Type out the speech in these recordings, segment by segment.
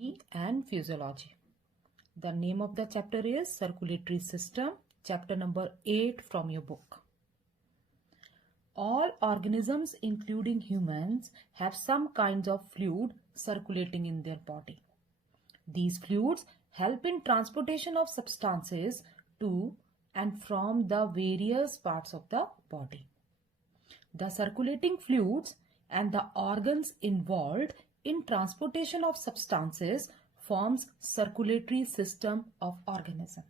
And physiology. The name of the chapter is Circulatory System, chapter number 8 from your book. All organisms, including humans, have some kinds of fluid circulating in their body. These fluids help in transportation of substances to and from the various parts of the body. The circulating fluids and the organs involved in transportation of substances forms circulatory system of organism.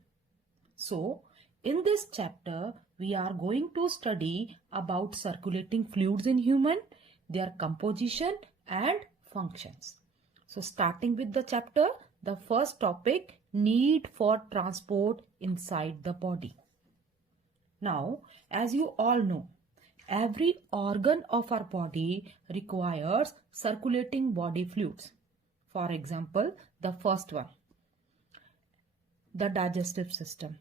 So, in this chapter, we are going to study about circulating fluids in human, their composition and functions. So, starting with the chapter, the first topic, need for transport inside the body. Now, as you all know, every organ of our body requires circulating body fluids. For example, the first one, the digestive system.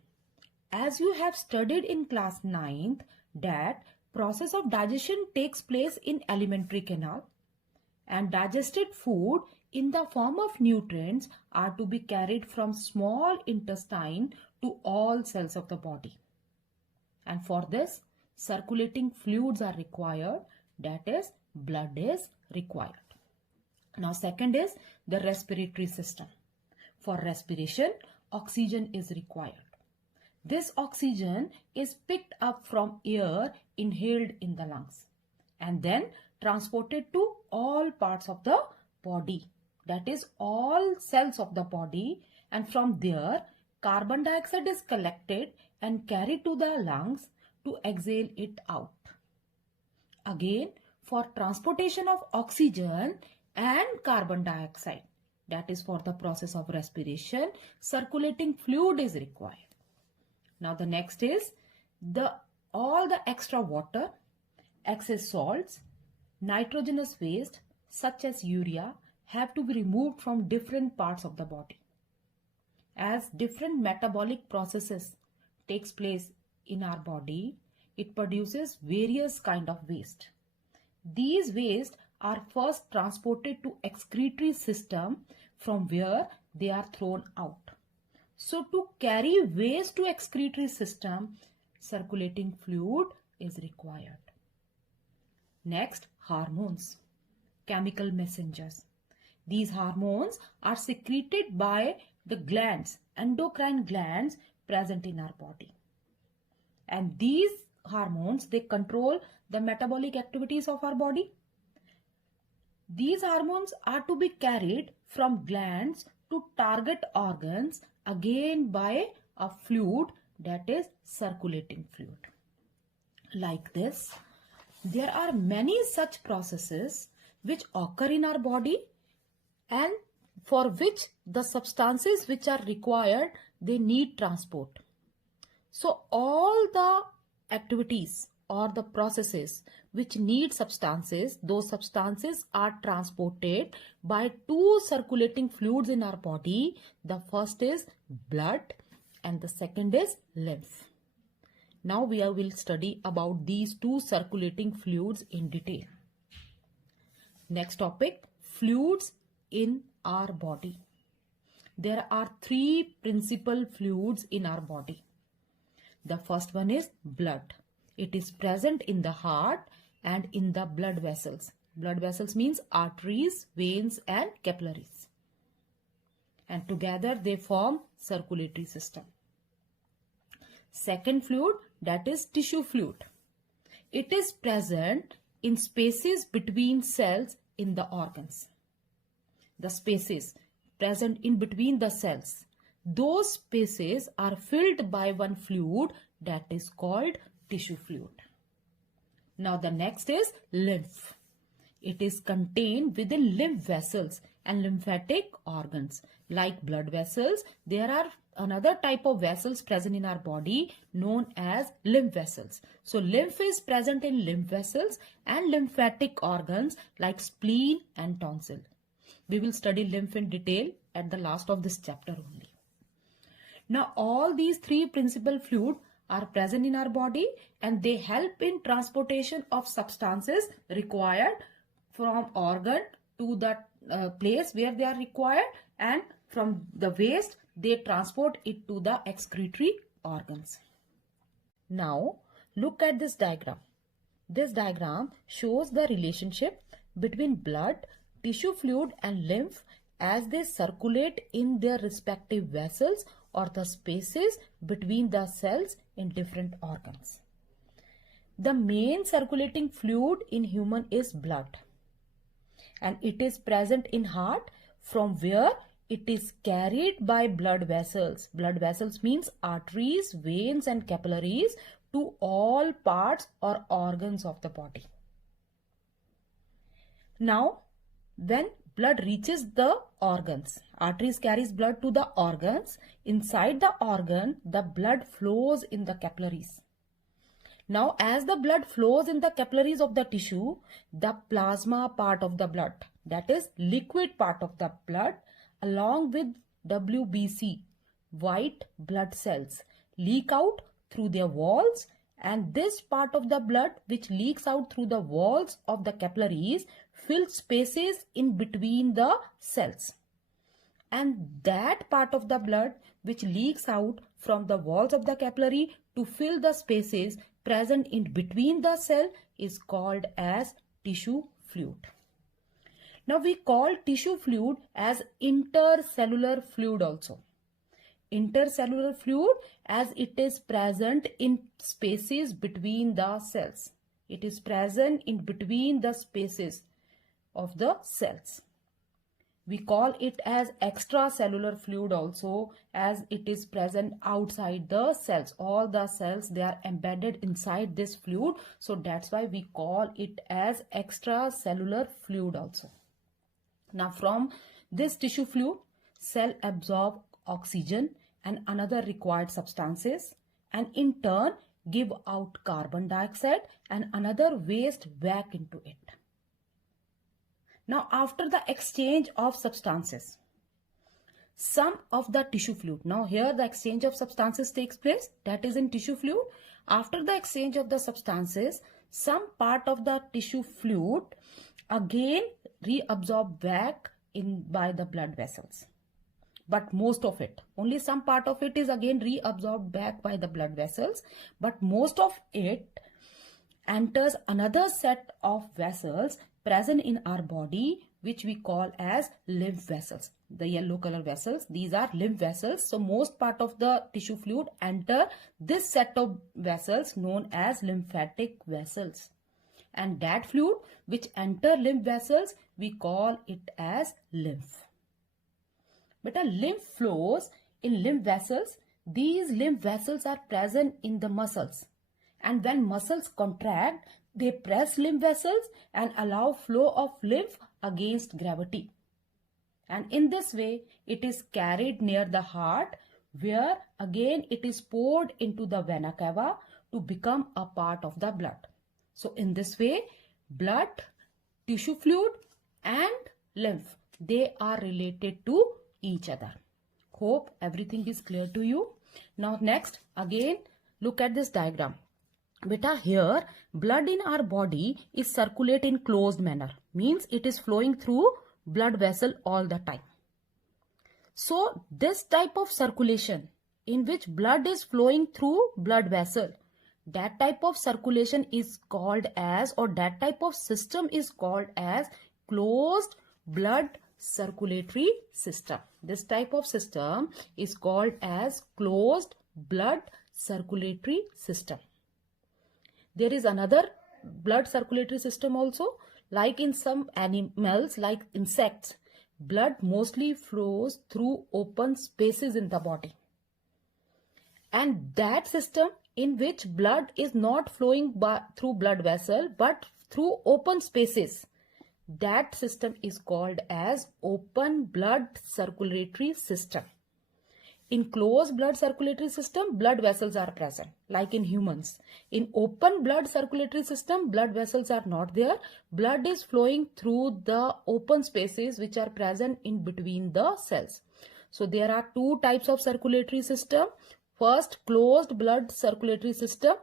As you have studied in class 9th that process of digestion takes place in alimentary canal and digested food in the form of nutrients are to be carried from small intestine to all cells of the body. And for this, circulating fluids are required, that is, blood is required. Now, second is the respiratory system. For respiration, oxygen is required. This oxygen is picked up from air inhaled in the lungs and then transported to all parts of the body, that is, all cells of the body, and from there, carbon dioxide is collected and carried to the lungs to exhale it out. Again, for transportation of oxygen and carbon dioxide, that is for the process of respiration, circulating fluid is required. Now the next is all the extra water, excess salts, nitrogenous waste such as urea have to be removed from different parts of the body. As different metabolic processes takes place in our body, it produces various kind of waste. These waste are first transported to excretory system from where they are thrown out. So to carry waste to excretory system, circulating fluid is required. Next, hormones, chemical messengers. These hormones are secreted by the glands, endocrine glands present in our body. And these hormones, they control the metabolic activities of our body. These hormones are to be carried from glands to target organs again by a fluid, that is circulating fluid. Like this, there are many such processes which occur in our body and for which the substances which are required, they need transport. So all the activities or the processes which need substances, those substances are transported by two circulating fluids in our body. The first is blood and the second is lymph. Now we will study about these two circulating fluids in detail. Next topic, fluids in our body. There are three principal fluids in our body. The first one is blood. It is present in the heart and in the blood vessels. Blood vessels means arteries, veins and capillaries. And together they form circulatory system. Second fluid, that is tissue fluid. It is present in spaces between cells in the organs. The spaces present in between the cells, those spaces are filled by one fluid that is called tissue fluid. Now the next is lymph. It is contained within lymph vessels and lymphatic organs. Like blood vessels, there are another type of vessels present in our body known as lymph vessels. So lymph is present in lymph vessels and lymphatic organs like spleen and tonsil. We will study lymph in detail at the last of this chapter only. Now all these three principal fluids are present in our body and they help in transportation of substances required from organ to the place where they are required and from the waste they transport it to the excretory organs. Now look at this diagram. This diagram shows the relationship between blood, tissue fluid and lymph as they circulate in their respective vessels or the spaces between the cells in different organs. The main circulating fluid in human is blood, and it is present in heart from where it is carried by blood vessels. Blood vessels means arteries, veins and capillaries to all parts or organs of the body. Now, when blood reaches the organs, arteries carries blood to the organs. Inside the organ, the blood flows in the capillaries. Now, as the blood flows in the capillaries of the tissue, the plasma part of the blood, that is liquid part of the blood, along with WBC, white blood cells, leak out through their walls, and this part of the blood which leaks out through the walls of the capillaries fills spaces in between the cells. And that part of the blood which leaks out from the walls of the capillary to fill the spaces present in between the cell is called as tissue fluid. Now we call tissue fluid as intercellular fluid also. Intercellular fluid as it is present in spaces between the cells. It is present in between the spaces of the cells. We call it as extracellular fluid also as it is present outside the cells. All the cells, they are embedded inside this fluid. So that's why we call it as extracellular fluid also. Now from this tissue fluid, cell absorb oxygen and another required substances and in turn give out carbon dioxide and another waste back into it. Now after the exchange of substances, some of the tissue fluid, now here the exchange of substances takes place, that is in tissue fluid. After the exchange of the substances, some part of the tissue fluid again reabsorbed back in by the blood vessels. But most of it, only some part of it is again reabsorbed back by the blood vessels, but most of it enters another set of vessels present in our body which we call as lymph vessels. The yellow color vessels, these are lymph vessels. So most part of the tissue fluid enter this set of vessels known as lymphatic vessels. And that fluid which enter lymph vessels, we call it as lymph. But a lymph flows in lymph vessels. These lymph vessels are present in the muscles. And when muscles contract, they press lymph vessels and allow flow of lymph against gravity. And in this way, it is carried near the heart where again it is poured into the vena cava to become a part of the blood. So in this way, blood, tissue fluid and lymph, they are related to each other. Hope everything is clear to you. Now next, again look at this diagram. Beta, here blood in our body is circulate in closed manner, means it is flowing through blood vessel all the time. So this type of circulation in which blood is flowing through blood vessel, that type of circulation is called as, or that type of system is called as closed blood circulatory system. This type of system is called as closed blood circulatory system. There is another blood circulatory system also, like in some animals like insects. Blood mostly flows through open spaces in the body. And that system in which blood is not flowing through blood vessel but through open spaces, that system is called as open blood circulatory system. In closed blood circulatory system, blood vessels are present, like in humans. In open blood circulatory system, blood vessels are not there. Blood is flowing through the open spaces which are present in between the cells. So there are two types of circulatory system. First, closed blood circulatory system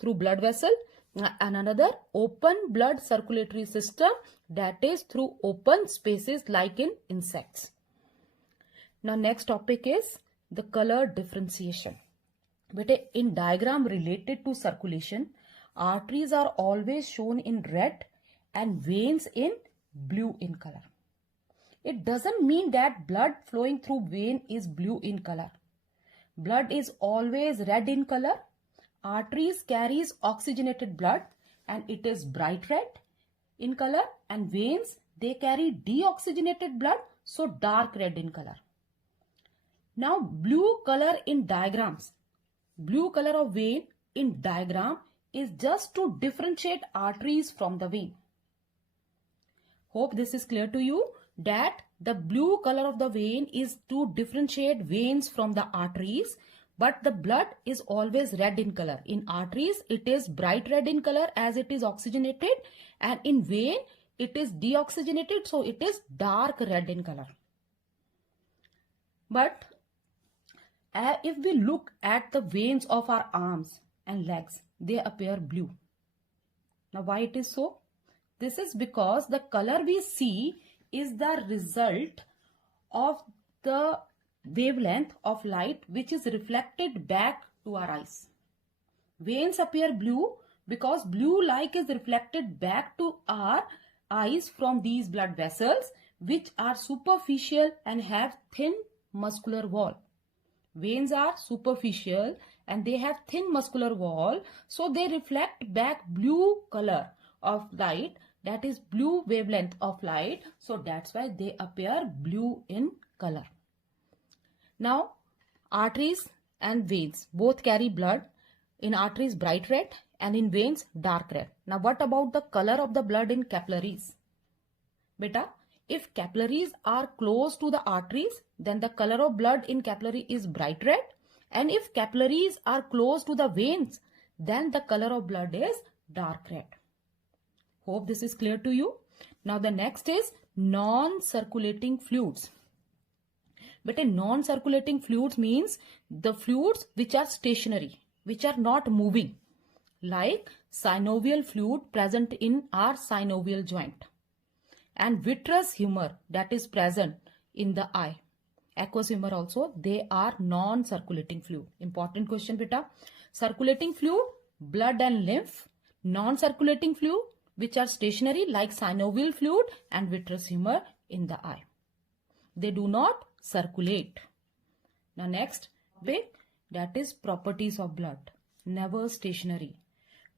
through blood vessel, and another open blood circulatory system, that is through open spaces like in insects. Now next topic is the color differentiation. But in diagram related to circulation, arteries are always shown in red and veins in blue in color. It doesn't mean that blood flowing through vein is blue in color. Blood is always red in color. Arteries carries oxygenated blood and it is bright red in color, and veins, they carry deoxygenated blood, so dark red in color. Now blue color in diagrams, blue color of vein in diagram is just to differentiate arteries from the vein. Hope this is clear to you that the blue color of the vein is to differentiate veins from the arteries, but the blood is always red in color. In arteries, it is bright red in color as it is oxygenated, and in vein, it is deoxygenated, so it is dark red in color. But if we look at the veins of our arms and legs, they appear blue. Now why it is so? This is because the color we see is the result of the wavelength of light which is reflected back to our eyes. Veins appear blue because blue light is reflected back to our eyes from these blood vessels, which are superficial and have thin muscular wall. Veins are superficial and they have thin muscular wall, so they reflect back blue color of light, that is blue wavelength of light, so that's why they appear blue in color. Now arteries and veins both carry blood. In arteries bright red and in veins dark red. Now what about the color of the blood in capillaries? Beta, if capillaries are close to the arteries, then the color of blood in capillary is bright red, and if capillaries are close to the veins, then the color of blood is dark red. Hope this is clear to you. Now the next is non-circulating fluids. But a non-circulating fluids means the fluids which are stationary, which are not moving, like synovial fluid present in our synovial joint, and vitreous humor that is present in the eye, aqueous humor also, they are non-circulating fluid. Important question beta. Circulating fluid, blood and lymph. Non-circulating fluid, which are stationary like synovial fluid and vitreous humor in the eye. They do not circulate. Now next big, that is properties of blood. Never stationary.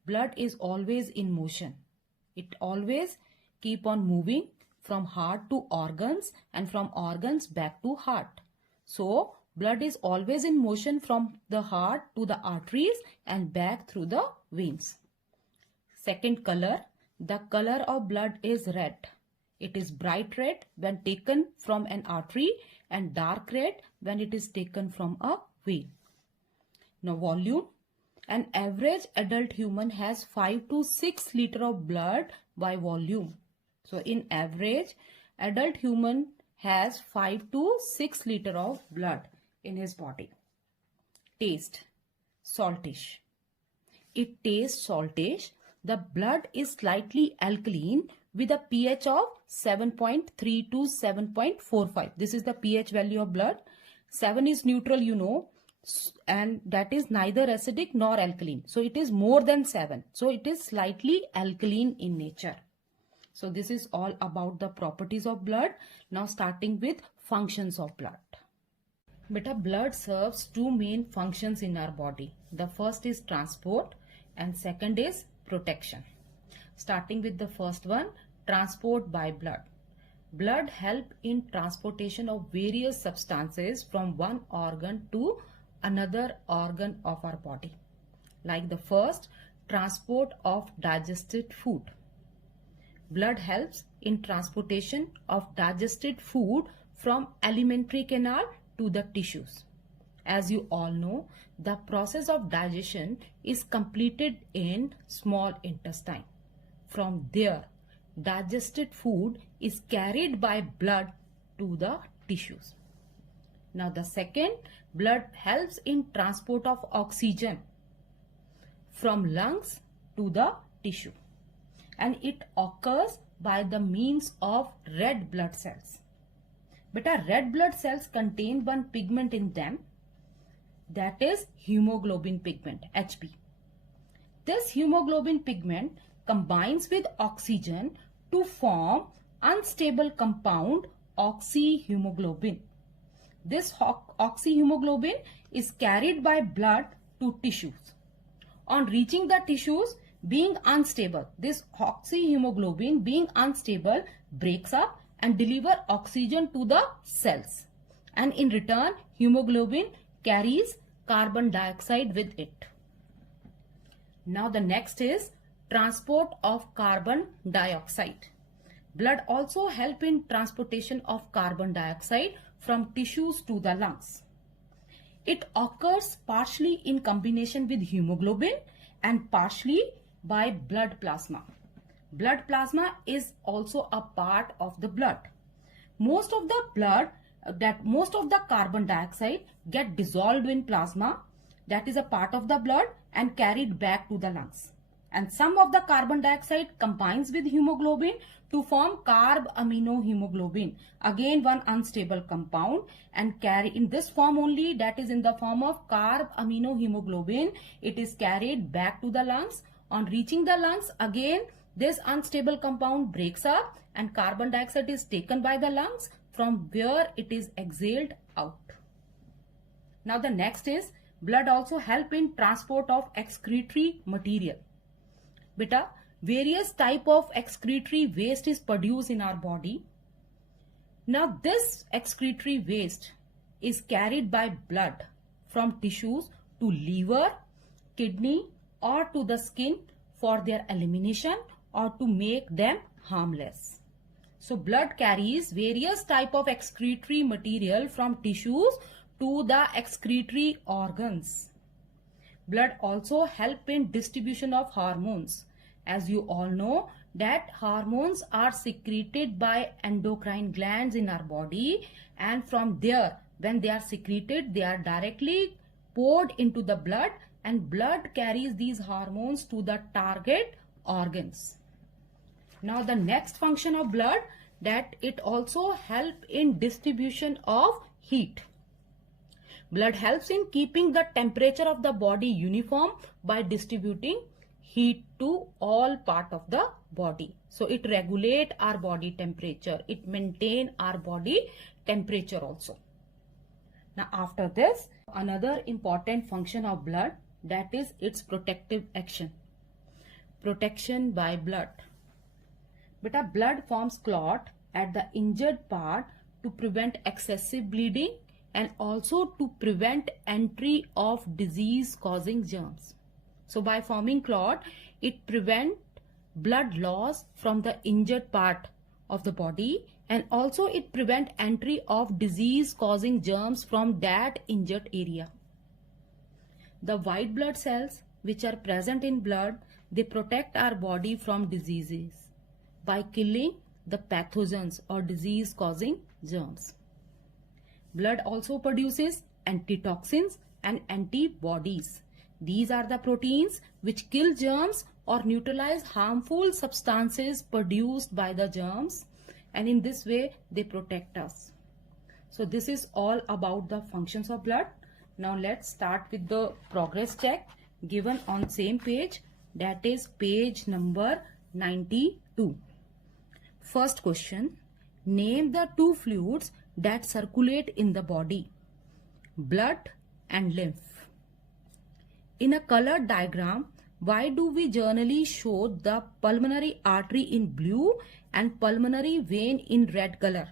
Blood is always in motion. It always keep on moving from heart to organs and from organs back to heart. So blood is always in motion from the heart to the arteries and back through the veins. Second color, the color of blood is red. It is bright red when taken from an artery and dark red when it is taken from a vein. Now volume. An average adult human has 5 to 6 liters of blood by volume. So in average, adult human has 5 to 6 liters of blood in his body. Taste, saltish. It tastes saltish. The blood is slightly alkaline with a pH of 7.3 to 7.45. This is the pH value of blood. 7 is neutral, you know, and that is neither acidic nor alkaline. So it is more than 7. So it is slightly alkaline in nature. So this is all about the properties of blood. Now starting with functions of blood. Beta, blood serves two main functions in our body. The first is transport and second is protection. Starting with the first one, transport by blood. Blood help in transportation of various substances from one organ to another organ of our body. Like the first, transport of digested food. Blood helps in transportation of digested food from alimentary canal to the tissues. As you all know, the process of digestion is completed in small intestine. From there, digested food is carried by blood to the tissues. Now the second, blood helps in transport of oxygen from lungs to the tissue, and it occurs by the means of red blood cells. Beta, red blood cells contain one pigment in them, that is hemoglobin pigment, HB. This hemoglobin pigment combines with oxygen to form unstable compound oxyhemoglobin. This oxyhemoglobin is carried by blood to tissues. On reaching the tissues, being unstable, this oxyhemoglobin being unstable breaks up and deliver oxygen to the cells. And in return, hemoglobin carries carbon dioxide with it. Now the next is transport of carbon dioxide. Blood also help in transportation of carbon dioxide from tissues to the lungs. It occurs partially in combination with hemoglobin and partially by blood plasma. Blood plasma is also a part of the blood. Most of the carbon dioxide get dissolved in plasma, that is a part of the blood, and carried back to the lungs. And some of the carbon dioxide combines with hemoglobin to form carbaminohemoglobin, again one unstable compound, and carry in this form only, that is in the form of carbaminohemoglobin. It is carried back to the lungs. On reaching the lungs, again this unstable compound breaks up and carbon dioxide is taken by the lungs, from where it is exhaled out. Now the next is blood also help in transport of excretory material. Beta, various type of excretory waste is produced in our body. Now this excretory waste is carried by blood from tissues to liver, kidney or to the skin for their elimination or to make them harmless. So blood carries various type of excretory material from tissues to the excretory organs. Blood also help in distribution of hormones. As you all know that hormones are secreted by endocrine glands in our body, and from there when they are secreted, they are directly poured into the blood, and blood carries these hormones to the target organs. Now the next function of blood, that it also help in distribution of heat. Blood helps in keeping the temperature of the body uniform by distributing heat to all part of the body. So it regulate our body temperature. It maintain our body temperature also. Now after this, another important function of blood, that is its protective action. Protection by blood. Beta, blood forms clot at the injured part to prevent excessive bleeding and also to prevent entry of disease causing germs. So by forming clot, it prevents blood loss from the injured part of the body, and also it prevents entry of disease causing germs from that injured area. The white blood cells which are present in blood, they protect our body from diseases by killing the pathogens or disease causing germs. Blood also produces antitoxins and antibodies. These are the proteins which kill germs or neutralize harmful substances produced by the germs, and in this way they protect us. So this is all about the functions of blood. Now let's start with the progress check given on same page, that is page number 92. First question, name the two fluids that circulate in the body, blood and lymph. In a colored diagram, why do we generally show the pulmonary artery in blue and pulmonary vein in red color?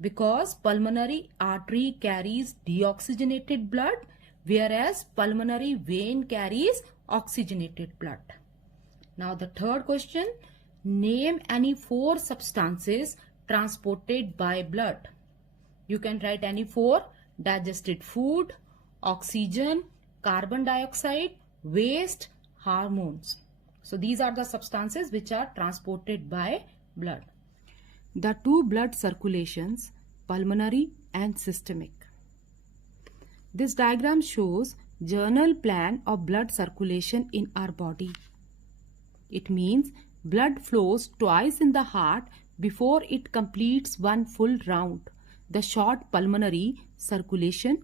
Because pulmonary artery carries deoxygenated blood, whereas pulmonary vein carries oxygenated blood. Now the third question, name any 4 substances transported by blood. You can write any 4: digested food, oxygen, carbon dioxide, waste, hormones. So these are the substances which are transported by blood. The two blood circulations, pulmonary and systemic. This diagram shows general plan of blood circulation in our body. It means blood flows twice in the heart before it completes one full round. the short pulmonary circulation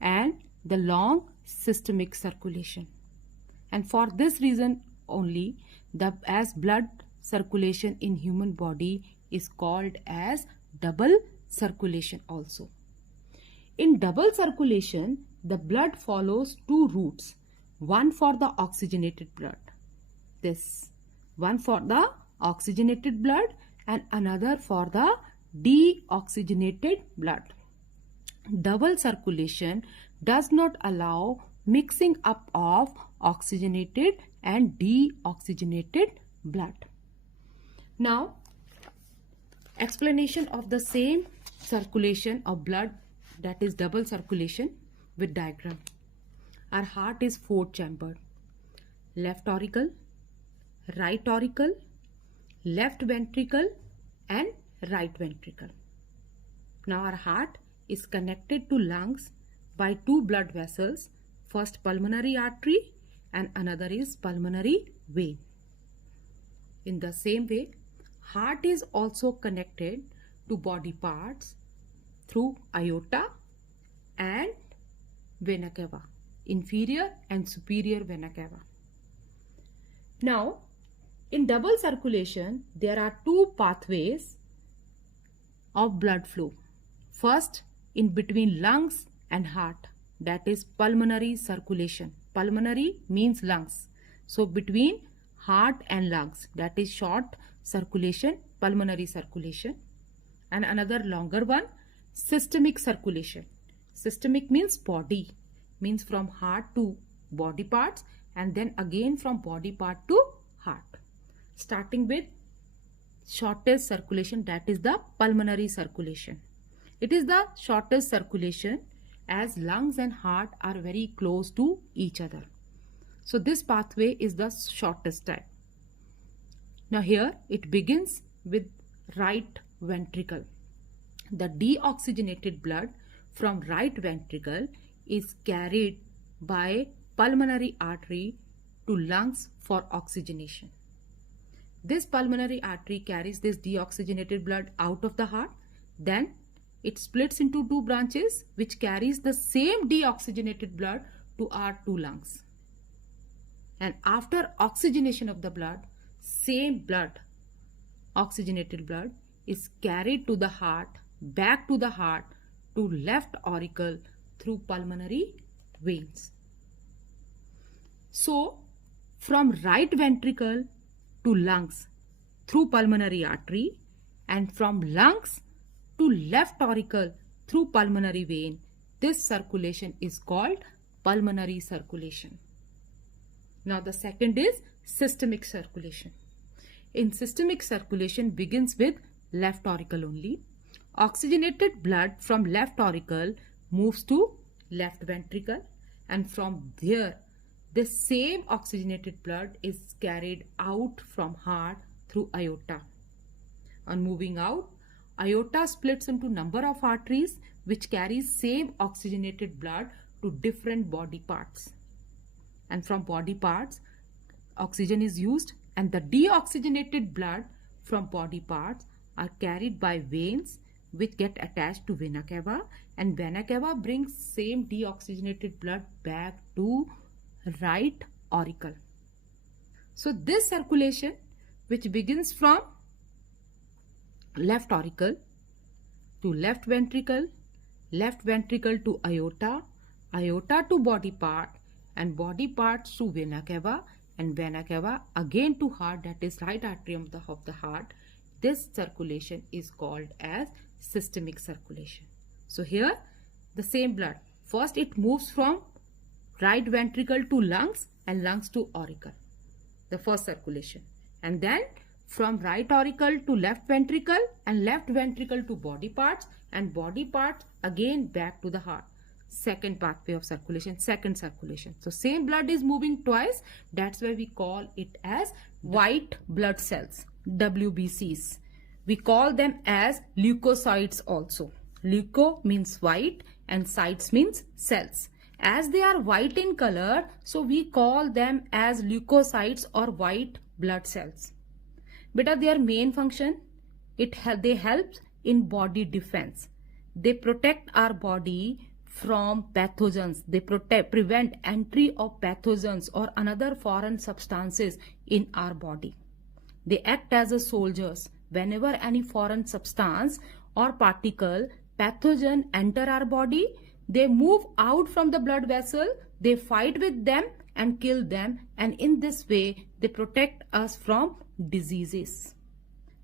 and the long systemic circulation. And for this reason only, as blood circulation in human body is called as double circulation also. In double circulation, the blood follows two routes, one for the oxygenated blood, this one for the oxygenated blood and another for the deoxygenated blood. Double circulation does not allow mixing up of oxygenated and deoxygenated blood. Now, explanation of the same circulation of blood, that is double circulation, with diagram. Our heart is four chambered: left auricle, right auricle, left ventricle and right ventricle. Now our heart is connected to lungs by two blood vessels, first pulmonary artery and another is pulmonary vein. In the same way, heart is also connected to body parts through aorta and vena cava, inferior and superior vena cava. Now, in double circulation, there are two pathways of blood flow. First, in between lungs and heart, that is pulmonary circulation. Pulmonary means lungs. So, between heart and lungs, that is short circulation, pulmonary circulation. And another longer one, systemic circulation. Systemic means body, means from heart to body parts and then again from body part to heart. Starting with shortest circulation, that is the pulmonary circulation. It is the shortest circulation as lungs and heart are very close to each other. So this pathway is the shortest type. Now here it begins with right ventricle. The deoxygenated blood from right ventricle is carried by pulmonary artery to lungs for oxygenation. This pulmonary artery carries this deoxygenated blood out of the heart. Then it splits into two branches which carries the same deoxygenated blood to our two lungs. And after oxygenation of the blood, same blood, oxygenated blood, is carried to the heart, back to the heart, to left auricle through pulmonary veins. So, from right ventricle to lungs through pulmonary artery and from lungs to left auricle through pulmonary vein, this circulation is called pulmonary circulation. Now the second is systemic circulation. In systemic circulation begins with left auricle only. Oxygenated blood from left auricle moves to left ventricle and from there the same oxygenated blood is carried out from heart through aorta. On moving out, aorta splits into number of arteries which carries same oxygenated blood to different body parts. And from body parts, oxygen is used and the deoxygenated blood from body parts are carried by veins which get attached to vena cava, and vena cava brings same deoxygenated blood back to right auricle. So this circulation which begins from left auricle to left ventricle to aorta, aorta to body part and body parts to vena cava and vena cava again to heart, that is right atrium of the heart. This circulation is called as systemic circulation. So here the same blood, first it moves from right ventricle to lungs and lungs to auricle, the first circulation, and then from right auricle to left ventricle and left ventricle to body parts and body parts again back to the heart. Second pathway of circulation, second circulation. So same blood is moving twice, that's why we call it as white blood cells, WBCs. We call them as leukocytes also. Leuko means white and cytes means cells. As they are white in color, so we call them as leukocytes or white blood cells. Beta, their main function, they help in body defense. they protect our body from pathogens. They prevent entry of pathogens or another foreign substances in our body. They act as a soldiers. Whenever any foreign substance or particle, pathogen enter our body, they move out from the blood vessel, they fight with them and kill them, and in this way they protect us from diseases.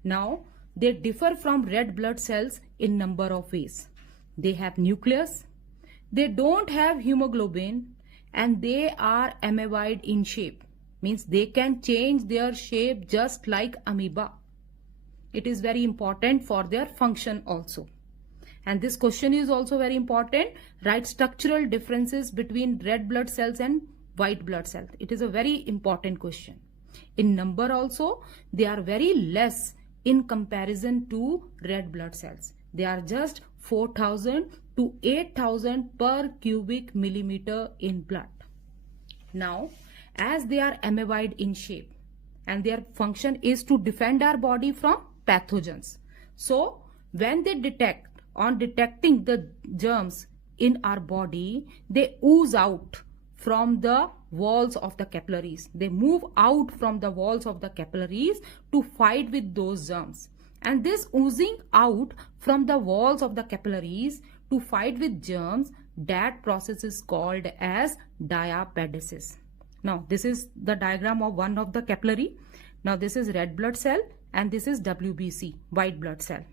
Now, they differ from red blood cells in number of ways. They have nucleus, they don't have hemoglobin, and they are amoeboid in shape. Means they can change their shape just like amoeba. It is very important for their function also. And this question is also very important. Write structural differences between red blood cells and white blood cells. It is a very important question. In number also, they are very less in comparison to red blood cells. They are just 4,000 to 8,000 per cubic millimeter in blood. Now, as they are amoeboid in shape and their function is to defend our body from pathogens. So, when they detecting the germs in our body, they ooze out from the walls of the capillaries. They move out from the walls of the capillaries to fight with those germs. And this oozing out from the walls of the capillaries to fight with germs, that process is called as diapedesis. Now, this is the diagram of one of the capillary. Now, this is red blood cell and this is WBC, white blood cell.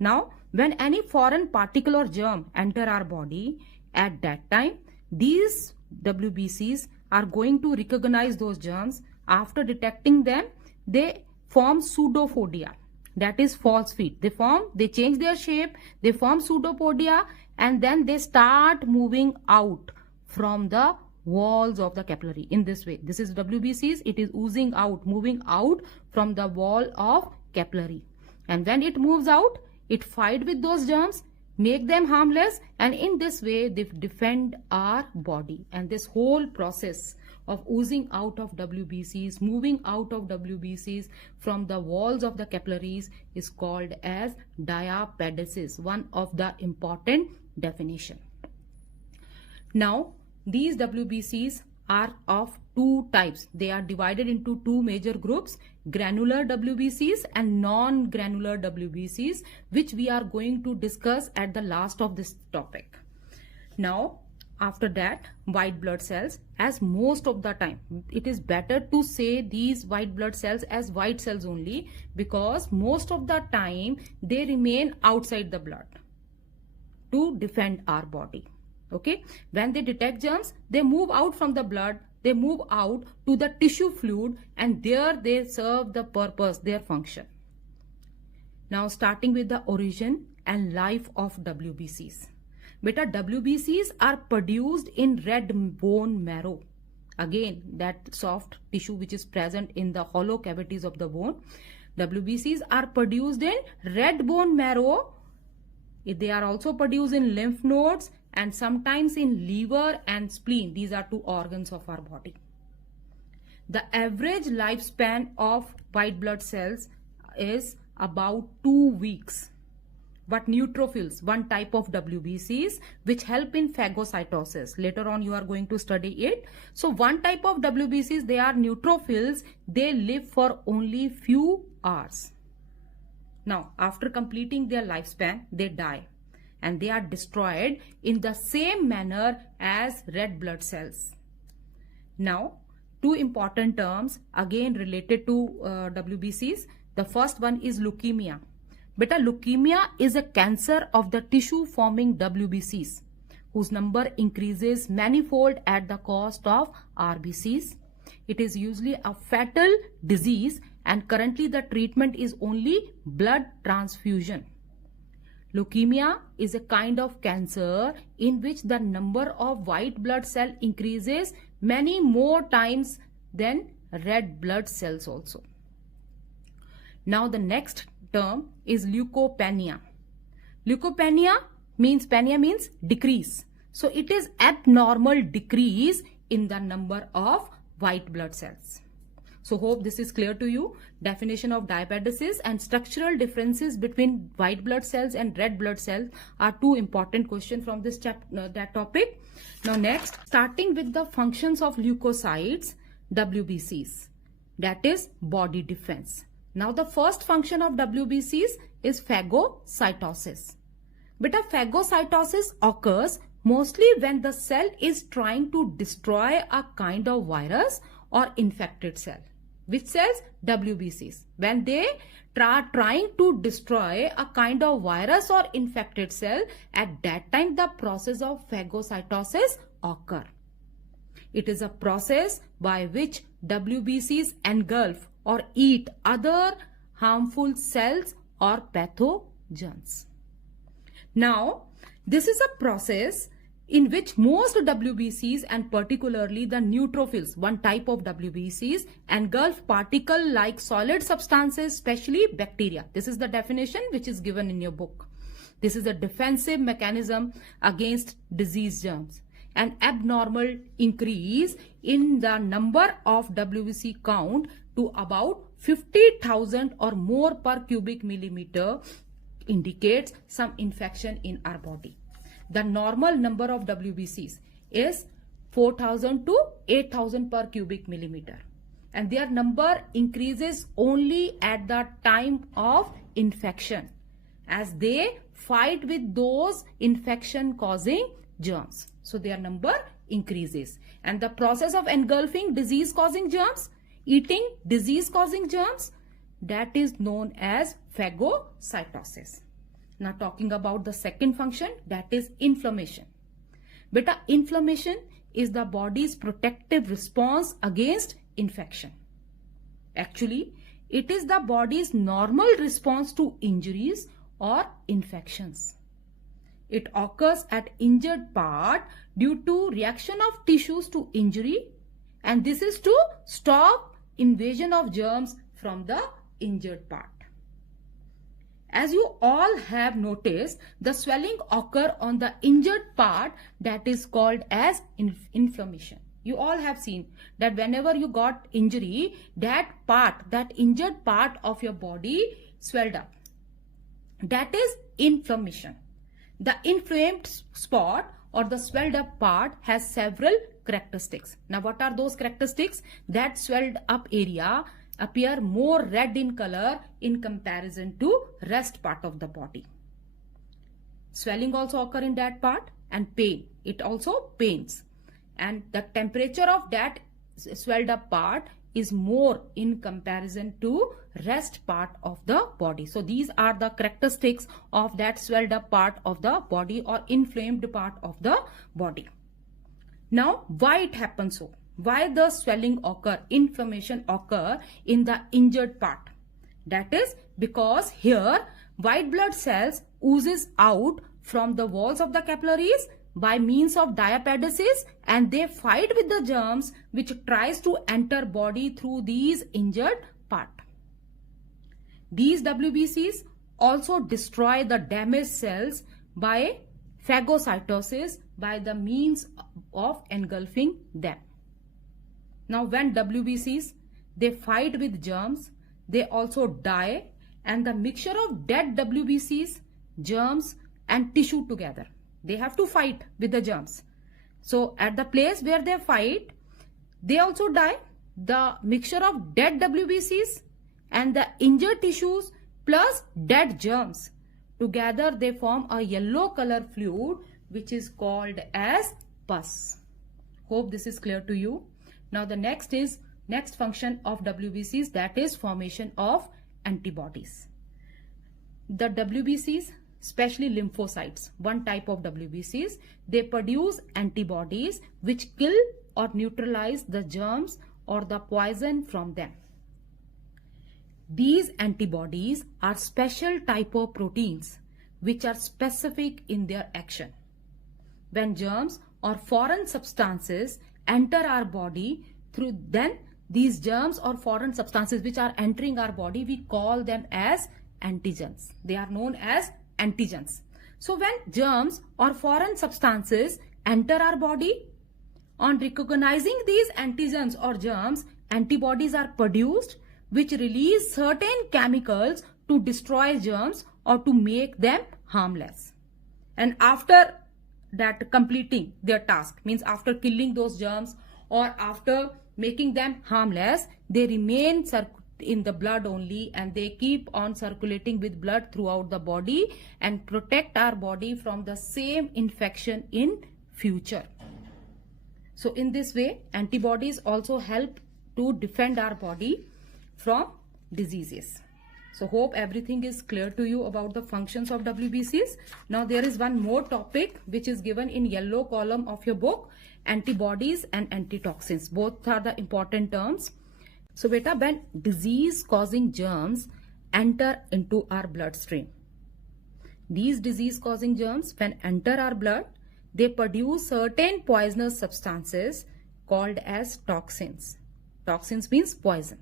Now, when any foreign particle or germ enter our body, at that time, these WBCs are going to recognize those germs. After detecting them, they form pseudopodia. That is false feet. They change their shape, they form pseudopodia, and then they start moving out from the walls of the capillary in this way. This is WBCs. It is oozing out, moving out from the wall of capillary. And when it moves out, it fight with those germs, make them harmless, and in this way they defend our body. And this whole process of oozing out of WBCs, moving out of WBCs from the walls of the capillaries is called as diapedesis, one of the important definition. Now, these WBCs are of two types. They are divided into two major groups, granular WBCs and non-granular WBCs, which we are going to discuss at the last of this topic. Now, after that, white blood cells, as most of the time, it is better to say these white blood cells as white cells only, because most of the time they remain outside the blood to defend our body. Okay, when they detect germs, they move out from the blood, they move out to the tissue fluid, and there they serve the purpose, their function. Now, starting with the origin and life of WBCs. Beta, WBCs are produced in red bone marrow. Again, that soft tissue which is present in the hollow cavities of the bone. WBCs are produced in red bone marrow. They are also produced in lymph nodes and sometimes in liver and spleen. These are two organs of our body. The average lifespan of white blood cells is about 2 weeks. But neutrophils, one type of WBCs which help in phagocytosis. Later on you are going to study it. So one type of WBCs, they are neutrophils. They live for only few hours. Now, after completing their lifespan, they die. And they are destroyed in the same manner as red blood cells. Now, two important terms again related to WBCs. The first one is leukemia. Beta, leukemia is a cancer of the tissue forming WBCs whose number increases manifold at the cost of RBCs. It is usually a fatal disease and currently the treatment is only blood transfusion. Leukemia is a kind of cancer in which the number of white blood cell increases many more times than red blood cells also. Now the next term is leukopenia. Leukopenia means, penia means decrease. So it is abnormal decrease in the number of white blood cells. So hope this is clear to you. Definition of diapedesis and structural differences between white blood cells and red blood cells are two important questions from this that topic. Now next, starting with the functions of leukocytes, WBCs, that is body defense. Now the first function of WBCs is phagocytosis. Beta, phagocytosis occurs mostly when the cell is trying to destroy a kind of virus or infected cell. Which cells? WBCs. When they are trying to destroy a kind of virus or infected cell, at that time the process of phagocytosis occur. It is a process by which WBCs engulf or eat other harmful cells or pathogens. Now, this is a process in which most WBCs and particularly the neutrophils, one type of WBCs, engulf particle-like solid substances, especially bacteria. This is the definition which is given in your book. This is a defensive mechanism against disease germs. An abnormal increase in the number of WBC count to about 50,000 or more per cubic millimeter indicates some infection in our body. The normal number of WBCs is 4,000 to 8,000 per cubic millimeter, and their number increases only at the time of infection as they fight with those infection causing germs. So their number increases, and the process of engulfing disease causing germs, eating disease causing germs, that is known as phagocytosis. Now talking about the second function, that is inflammation. Beta, inflammation is the body's protective response against infection. Actually, it is the body's normal response to injuries or infections. It occurs at injured part due to reaction of tissues to injury, and this is to stop invasion of germs from the injured part. As you all have noticed, the swelling occur on the injured part, that is called as inflammation. You all have seen that whenever you got injury, that injured part of your body swelled up. That is inflammation. The inflamed spot or the swelled up part has several characteristics. Now what are those characteristics? That swelled up area appear more red in color in comparison to rest part of the body. Swelling also occur in that part, and pain. It also pains, and the temperature of that swelled up part is more in comparison to rest part of the body. So these are the characteristics of that swelled up part of the body or inflamed part of the body. Now why it happens so? Why the swelling occur, inflammation occur in the injured part? That is because here white blood cells oozes out from the walls of the capillaries by means of diapedesis, and they fight with the germs which tries to enter body through these injured part. These WBCs also destroy the damaged cells by phagocytosis by the means of engulfing them. Now when WBCs, they fight with germs, they also die, and the mixture of dead WBCs, germs and tissue together, they have to fight with the germs. So at the place where they fight, they also die. The mixture of dead WBCs and the injured tissues plus dead germs, together they form a yellow color fluid which is called as pus. Hope this is clear to you. Now the next function of WBCs, that is formation of antibodies. The WBCs, especially lymphocytes, one type of WBCs, they produce antibodies which kill or neutralize the germs or the poison from them. These antibodies are special type of proteins which are specific in their action. When germs or foreign substances enter our body, then these germs or foreign substances which are entering our body, we call them as antigens. They are known as antigens. So when germs or foreign substances enter our body, on recognizing these antigens or germs, antibodies are produced which release certain chemicals to destroy germs or to make them harmless. And after that completing their task, means after killing those germs or after making them harmless, they remain in the blood only, and they keep on circulating with blood throughout the body and protect our body from the same infection in future. So in this way, antibodies also help to defend our body from diseases. So hope everything is clear to you about the functions of WBCs. Now there is one more topic which is given in yellow column of your book, antibodies and antitoxins. Both are the important terms. So beta, when disease causing germs enter into our bloodstream, these disease causing germs when enter our blood, they produce certain poisonous substances called as toxins. Toxins means poison.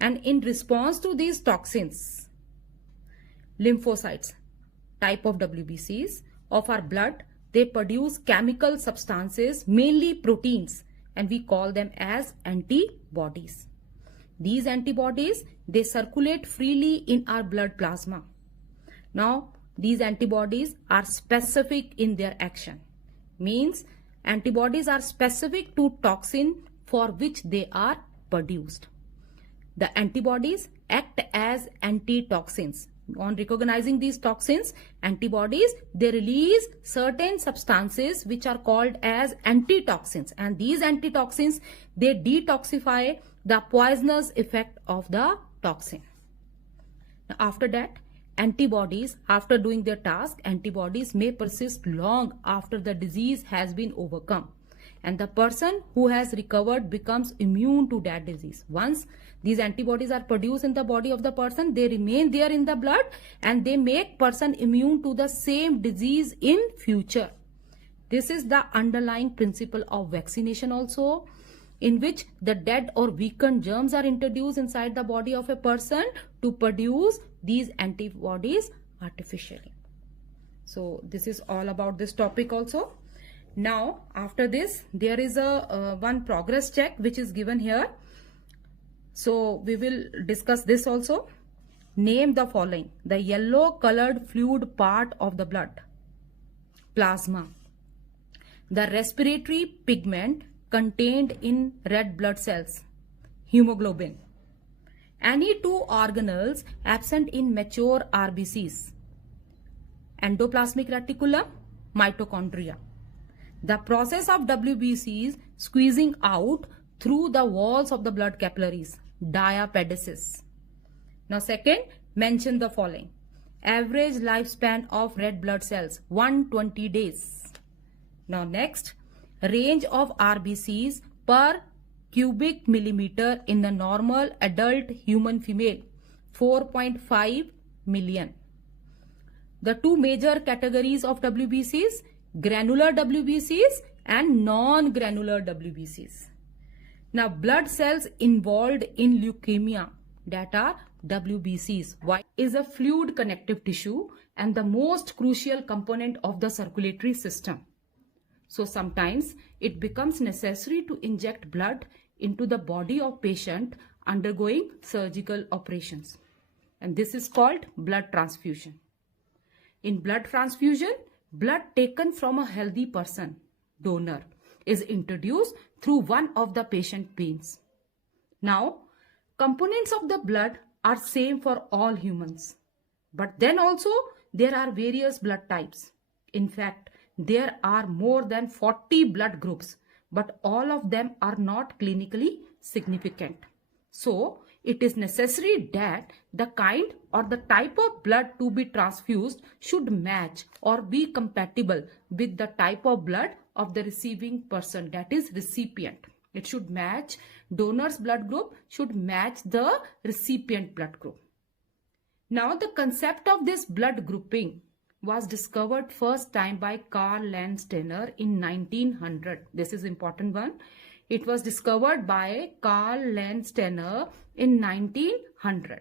And in response to these toxins, lymphocytes, type of WBCs of our blood, they produce chemical substances, mainly proteins, and we call them as antibodies. These antibodies, they circulate freely in our blood plasma. Now, these antibodies are specific in their action. Means antibodies are specific to toxin for which they are produced. The antibodies act as antitoxins. On recognizing these toxins, antibodies, they release certain substances which are called as antitoxins. And these antitoxins, they detoxify the poisonous effect of the toxin. Now, after that, antibodies, after doing their task, antibodies may persist long after the disease has been overcome. And the person who has recovered becomes immune to that disease. Once these antibodies are produced in the body of the person, they remain there in the blood and they make person immune to the same disease in future. This is the underlying principle of vaccination also, in which the dead or weakened germs are introduced inside the body of a person to produce these antibodies artificially. So this is all about this topic also. Now after this, there is a one progress check which is given here. So we will discuss this also. Name the following: the yellow colored fluid part of the blood, plasma, the respiratory pigment contained in red blood cells, hemoglobin, any two organelles absent in mature RBCs, endoplasmic reticulum, mitochondria. The process of WBCs squeezing out through the walls of the blood capillaries, diapedesis. Now second, mention the following: average lifespan of red blood cells, 120 days. Now next, range of RBCs per cubic millimeter in the normal adult human female, 4.5 million. The two major categories of WBCs, granular WBCs and non-granular WBCs. Now blood cells involved in leukemia, that are WBCs. Why? Is a fluid connective tissue and the most crucial component of the circulatory system. So sometimes it becomes necessary to inject blood into the body of patient undergoing surgical operations. And this is called blood transfusion. In blood transfusion, blood taken from a healthy person, donor, is introduced through one of the patient veins. Now, components of the blood are same for all humans. But then also there are various blood types. In fact, there are more than 40 blood groups, but all of them are not clinically significant. So, it is necessary that the kind or the type of blood to be transfused should match or be compatible with the type of blood of the receiving person, that is recipient. It should match, donor's blood group should match the recipient blood group. Now the concept of this blood grouping was discovered first time by Karl Landsteiner in 1900. This is important one. It was discovered by Karl Landsteiner in 1900.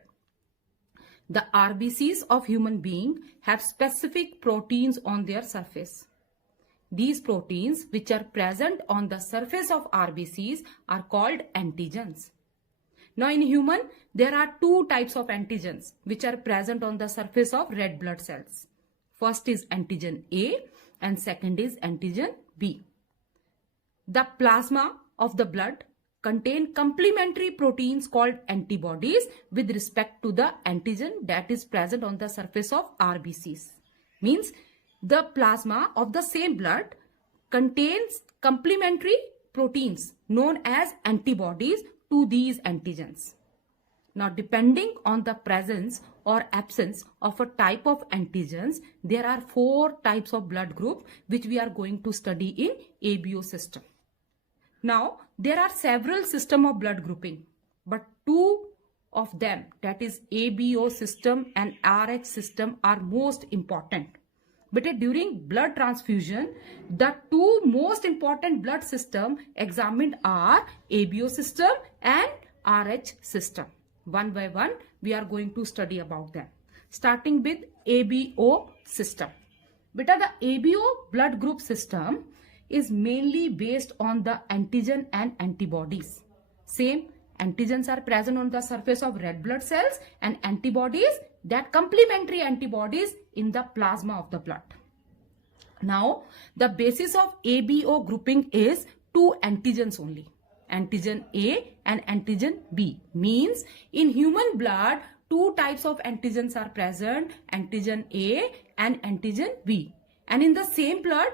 The RBCs of human being have specific proteins on their surface. These proteins which are present on the surface of RBCs are called antigens. Now in human, there are two types of antigens which are present on the surface of red blood cells. First is antigen A and second is antigen B. The plasma of the blood contain complementary proteins called antibodies with respect to the antigen that is present on the surface of RBCs. Means the plasma of the same blood contains complementary proteins known as antibodies to these antigens. Now, depending on the presence or absence of a type of antigens, there are 4 types of blood group which we are going to study in ABO system. Now, there are several system of blood grouping, but 2 of them, that is ABO system and RH system, are most important. But during blood transfusion, the 2 most important blood system examined are ABO system and RH system. One by one, we are going to study about them. Starting with ABO system. Beta, the ABO blood group system is mainly based on the antigen and antibodies. Same antigens are present on the surface of red blood cells and antibodies, that complementary antibodies in the plasma of the blood. Now, the basis of ABO grouping is 2 antigens only. Antigen A and antigen B. Means in human blood, 2 types of antigens are present, antigen A and antigen B. And in the same blood,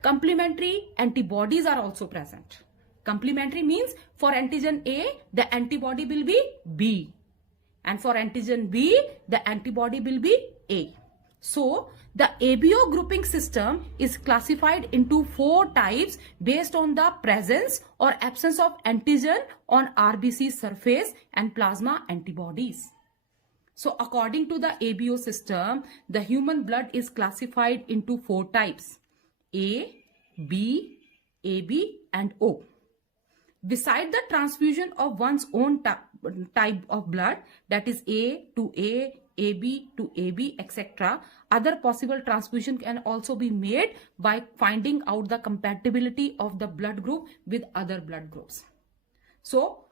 complementary antibodies are also present. Complementary means for antigen A, the antibody will be B. And for antigen B, the antibody will be A. So, the ABO grouping system is classified into 4 types based on the presence or absence of antigen on RBC surface and plasma antibodies. So, according to the ABO system, the human blood is classified into 4 types: A, B, AB and O. Beside the transfusion of one's own type of blood, that is A to A, AB to AB, etc., other possible transfusion can also be made by finding out the compatibility of the blood group with other blood groups. So,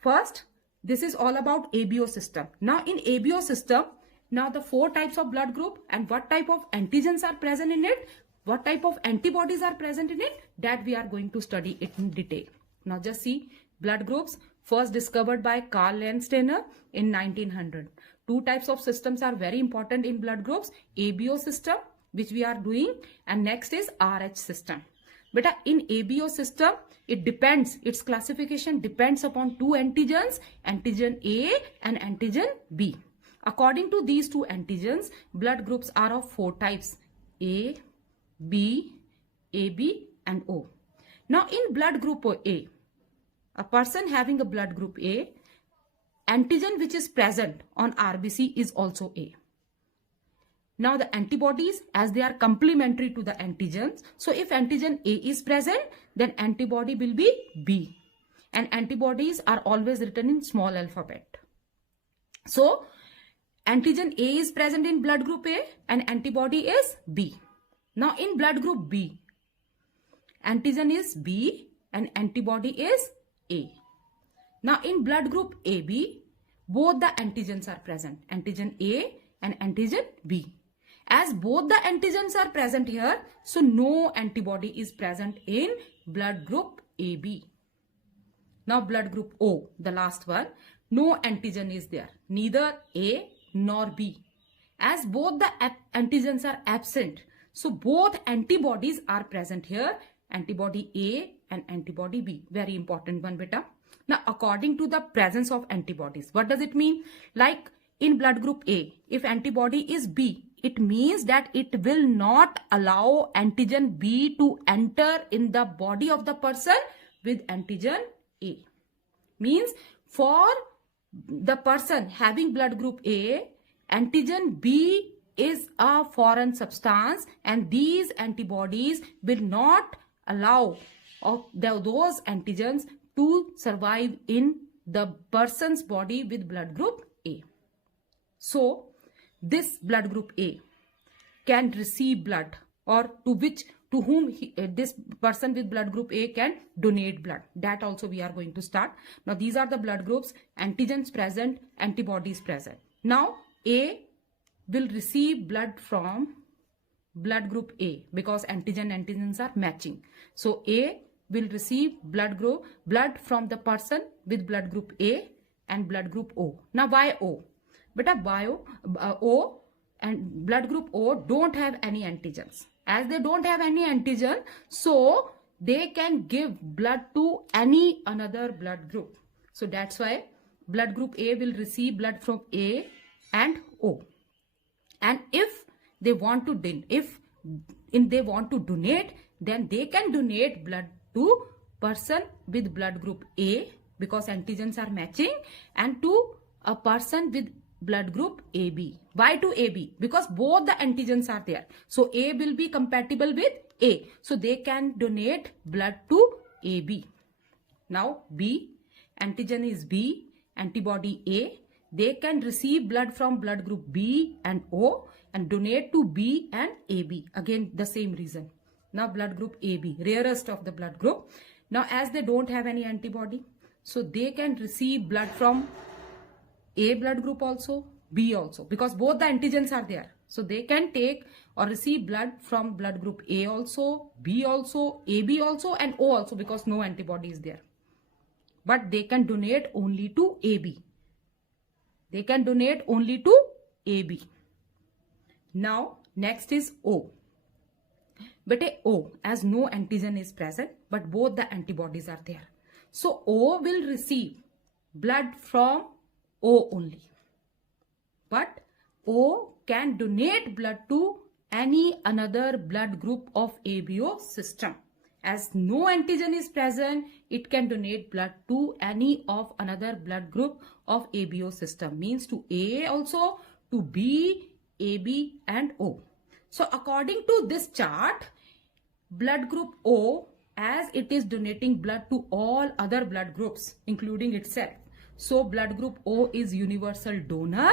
first, this is all about ABO system. Now, in ABO system, now the 4 types of blood group and what type of antigens are present in it, what type of antibodies are present in it, that we are going to study it in detail. Now, just see blood groups first discovered by Karl Landsteiner in 1900. 2 types of systems are very important in blood groups: ABO system, which we are doing, and next is RH system. But in ABO system, it depends, its classification depends upon 2 antigens, antigen A and antigen B. According to these 2 antigens, blood groups are of 4 types: A, B, AB and O. Now, in blood group A, a person having a blood group A, antigen which is present on RBC is also A. Now, the antibodies, as they are complementary to the antigens, so if antigen A is present, then antibody will be B. And antibodies are always written in small alphabet. So, antigen A is present in blood group A and antibody is B. Now, in blood group B, antigen is B and antibody is A. Now, in blood group AB, both the antigens are present, antigen A and antigen B. As both the antigens are present here, so no antibody is present in blood group AB. Now, blood group O, the last one, no antigen is there, neither A nor B. As both the antigens are absent, so both antibodies are present here, antibody A and antibody B. Very important one, beta. Now, according to the presence of antibodies, what does it mean? Like in blood group A, if antibody is B, it means that it will not allow antigen B to enter in the body of the person with antigen A. Means for the person having blood group A, antigen B is a foreign substance and these antibodies will not allow of those antigens to survive in the person's body with blood group A. So, this blood group A can receive blood, or to which to whom this person with blood group A can donate blood. That also we are going to start. Now these are the blood groups, antigens present, antibodies present. Now A will receive blood from blood group A because antigens are matching. So A will receive blood from the person with blood group A and blood group O. Now why O? But O and blood group O don't have any antigens. As they don't have any antigen, so they can give blood to any another blood group. So that's why blood group A will receive blood from A and O. And if they want to donate, then they can donate blood to person with blood group A because antigens are matching, and to a person with blood group AB. Why to AB? Because both the antigens are there. So A will be compatible with A. So they can donate blood to AB. Now B, antigen is B, antibody A. They can receive blood from blood group B and O and donate to B and AB. Again the same reason. Now blood group AB, rarest of the blood group. Now as they don't have any antibody, so they can receive blood from A blood group also, B also, because both the antigens are there. So they can take or receive blood from blood group A also, B also, AB also and O also because no antibody is there. But they can donate only to AB. They can donate only to AB. Now next is O. But O, as no antigen is present, but both the antibodies are there. So O will receive blood from O only. But O can donate blood to any another blood group of ABO system. As no antigen is present, it can donate blood to any of another blood group of ABO system. Means to A also, to B, AB and O. So according to this chart, blood group O, as it is donating blood to all other blood groups including itself. So blood group O is universal donor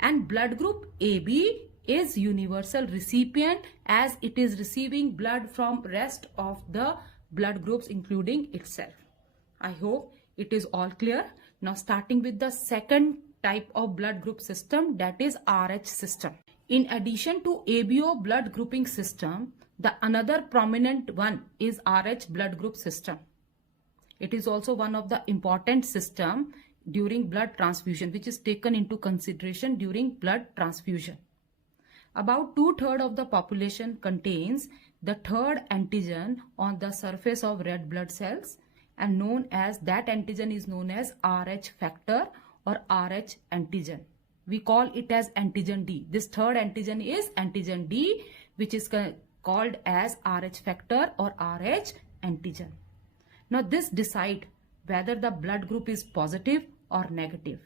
and blood group AB is universal recipient as it is receiving blood from rest of the blood groups including itself. I hope it is all clear. Now starting with the second type of blood group system, that is RH system. In addition to ABO blood grouping system, the another prominent one is RH blood group system. It is also one of the important system during blood transfusion, which is taken into consideration during blood transfusion. About 2/3 of the population contains the third antigen on the surface of red blood cells, and that antigen is known as RH factor or RH antigen. We call it as antigen D. This third antigen is antigen D, which is called as RH factor or RH antigen. Now this decides whether the blood group is positive or negative.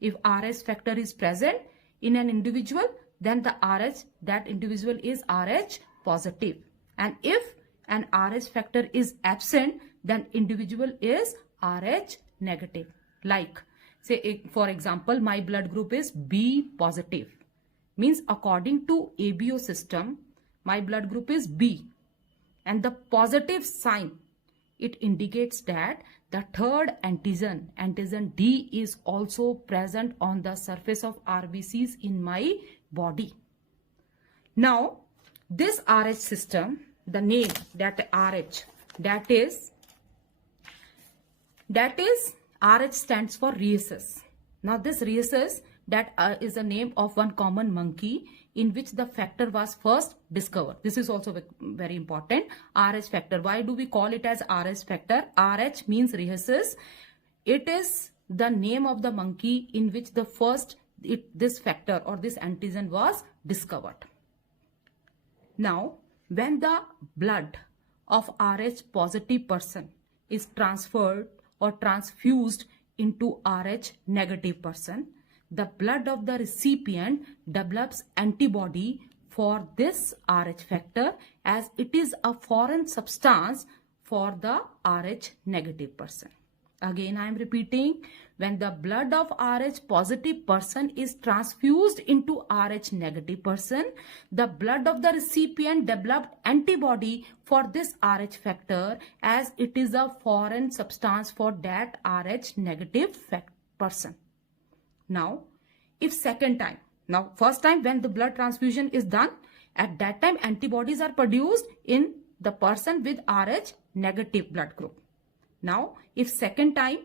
If RH factor is present in an individual, then that individual is RH positive. And if an RH factor is absent, then individual is RH negative. Like say for example, my blood group is B positive. Means according to ABO system, my blood group is B. And the positive sign, it indicates that the third antigen D is also present on the surface of RBCs in my body. Now this RH system, the name that RH, that is RH stands for rhesus. Now this rhesus, that is the name of one common monkey in which the factor was first discovered. This is also very important. RH factor. Why do we call it as RH factor? RH means rhesus. It is the name of the monkey in which the first this factor or this antigen was discovered. Now, when the blood of RH positive person is transferred or transfused into RH negative person, the blood of the recipient develops antibody for this RH factor as it is a foreign substance for the RH negative person. Again, I am repeating, when the blood of Rh positive person is transfused into Rh negative person, the blood of the recipient developed antibody for this Rh factor, as it is a foreign substance for that Rh negative person. Now, if second time, now first time when the blood transfusion is done, at that time antibodies are produced in the person with Rh negative blood group. Now, if second time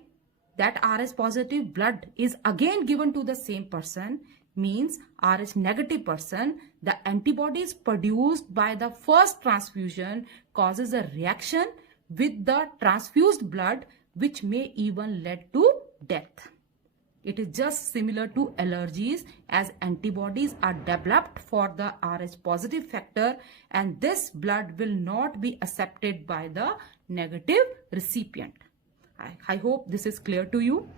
that Rh positive blood is again given to the same person, means Rh negative person, the antibodies produced by the first transfusion causes a reaction with the transfused blood, which may even lead to death. It is just similar to allergies, as antibodies are developed for the Rh positive factor, and this blood will not be accepted by the negative recipient. I hope this is clear to you.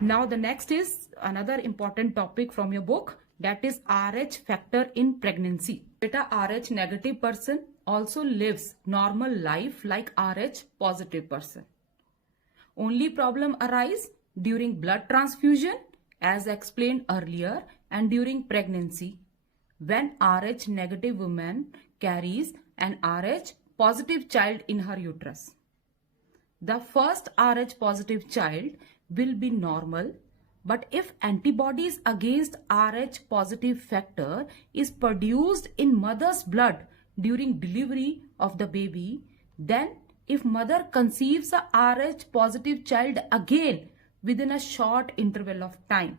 Now the next is another important topic from your book, that is Rh factor in pregnancy. Beta, Rh negative person also lives normal life like Rh positive person. Only problem arise during blood transfusion, as explained earlier, and during pregnancy, when Rh negative woman carries an Rh positive child in her uterus. The first Rh positive child will be normal, but if antibodies against Rh positive factor is produced in mother's blood during delivery of the baby, then if mother conceives a Rh positive child again within a short interval of time,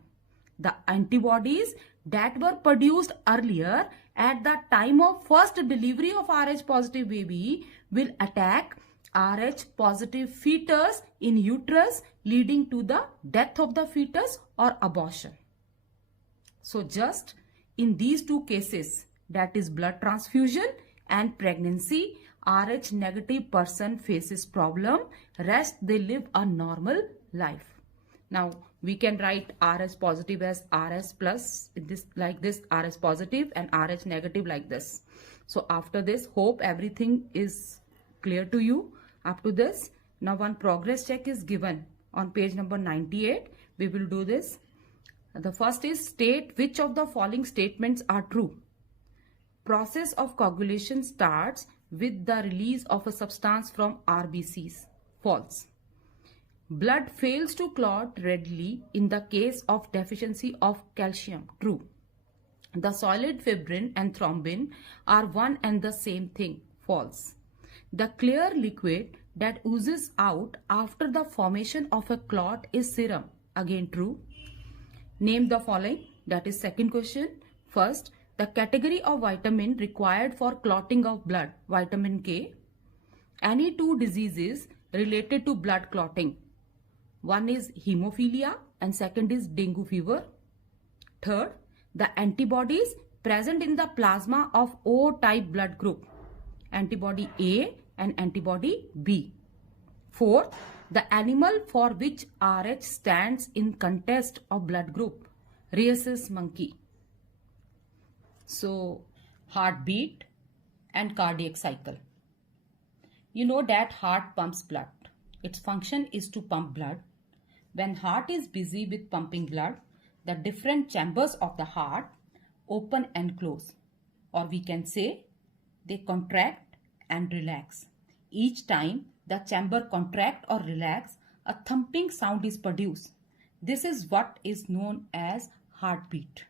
the antibodies that were produced earlier at the time of first delivery of Rh positive baby will attack Rh positive fetus in uterus, leading to the death of the fetus or abortion. So just in these two cases, that is blood transfusion and pregnancy, Rh negative person faces problem, rest they live a normal life. Now we can write Rs positive as Rs plus, this like this, Rs positive, and Rh negative like this. So after this, hope everything is clear to you up to this. Now one progress check is given on page number 98. We will do this. The first is, state which of the following statements are true. Process of coagulation starts with the release of a substance from RBCs. False. Blood fails to clot readily in the case of deficiency of calcium. True. The solid fibrin and thrombin are one and the same thing. False. The clear liquid that oozes out after the formation of a clot is serum. Again true. Name the following. That is second question. First, the category of vitamin required for clotting of blood. Vitamin K. Any two diseases related to blood clotting. One is hemophilia and second is dengue fever. Third, the antibodies present in the plasma of O-type blood group. Antibody A and antibody B. Fourth, the animal for which Rh stands in contest of blood group. Rhesus monkey. So, heartbeat and cardiac cycle. You know that heart pumps blood. Its function is to pump blood. When heart is busy with pumping blood, the different chambers of the heart open and close, or we can say they contract and relax. Each time the chamber contract or relax, a thumping sound is produced. This is what is known as heartbeat.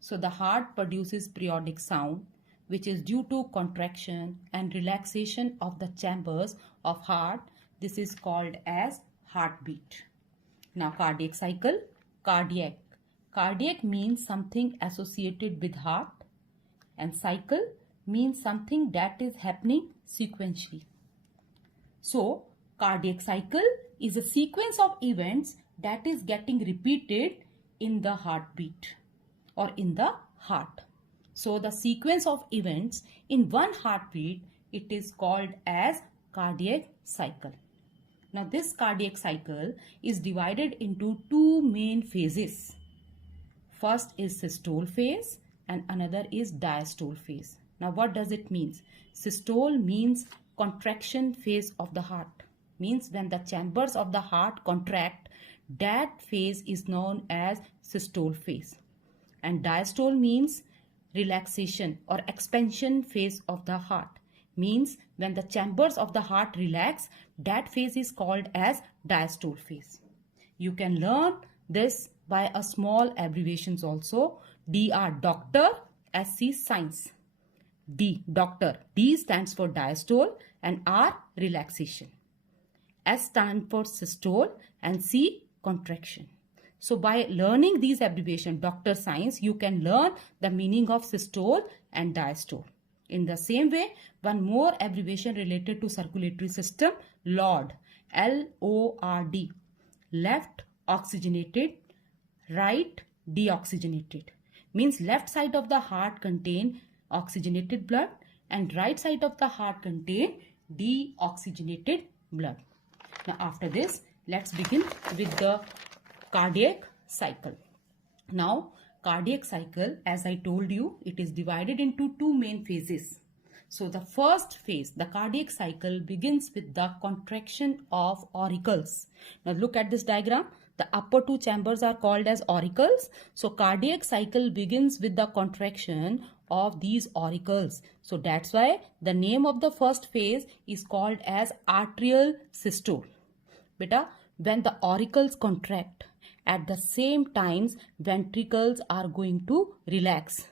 So the heart produces periodic sound, which is due to contraction and relaxation of the chambers of heart. This is called as heartbeat. Now cardiac cycle. Cardiac. Cardiac means something associated with heart, and cycle means something that is happening sequentially. So cardiac cycle is a sequence of events that is getting repeated in the heartbeat or in the heart. So the sequence of events in one heartbeat, it is called as cardiac cycle. Now this cardiac cycle is divided into two main phases. First is systole phase and another is diastole phase. Now what does it mean? Systole means contraction phase of the heart. means when the chambers of the heart contract, that phase is known as systole phase. And diastole means relaxation or expansion phase of the heart, means when the chambers of the heart relax, that phase is called as diastole phase. You can learn this by a small abbreviations also. DR doctor, SC science. D doctor, D stands for diastole and R relaxation. S stands for systole and C contraction. So by learning these abbreviations, doctor science, you can learn the meaning of systole and diastole. In the same way, one more abbreviation related to circulatory system, LORD, L-O-R-D, left oxygenated, right deoxygenated, means left side of the heart contain oxygenated blood and right side of the heart contain deoxygenated blood. Now after this, let's begin with the cardiac cycle. Now cardiac cycle, as I told you, it is divided into two main phases. So the first phase, the cardiac cycle, begins with the contraction of auricles. Now look at this diagram. The upper two chambers are called as auricles. So cardiac cycle begins with the contraction of these auricles. So that's why the name of the first phase is called as atrial systole. Beta, when the auricles contract, at the same times ventricles are going to relax.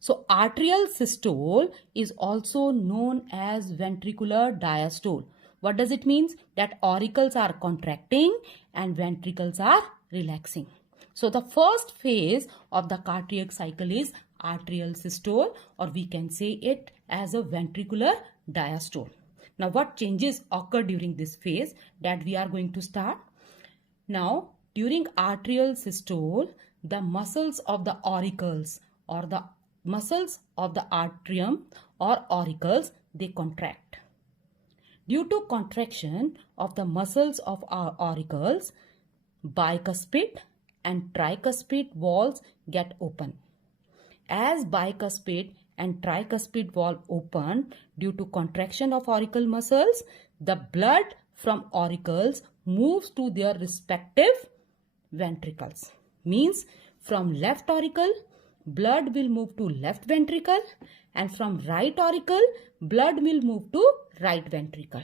So atrial systole is also known as ventricular diastole. What does it mean? That auricles are contracting and ventricles are relaxing. So the first phase of the cardiac cycle is atrial systole, or we can say it as a ventricular diastole. Now what changes occur during this phase that we are going to start? Now during atrial systole, the muscles of the auricles or the muscles of the atrium or auricles, they contract. Due to contraction of the muscles of our auricles, bicuspid and tricuspid valves get open. As bicuspid and tricuspid valve open due to contraction of auricle muscles, the blood from auricles moves to their respective ventricles. Means from left auricle, blood will move to left ventricle, and from right auricle, blood will move to right ventricle.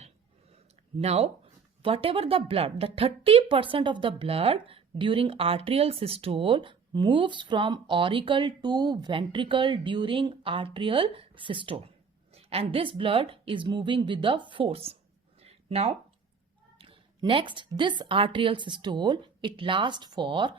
Now, whatever the blood, the 30% of the blood during atrial systole moves from auricle to ventricle during atrial systole. And this blood is moving with the force. Now, next, this atrial systole, it lasts for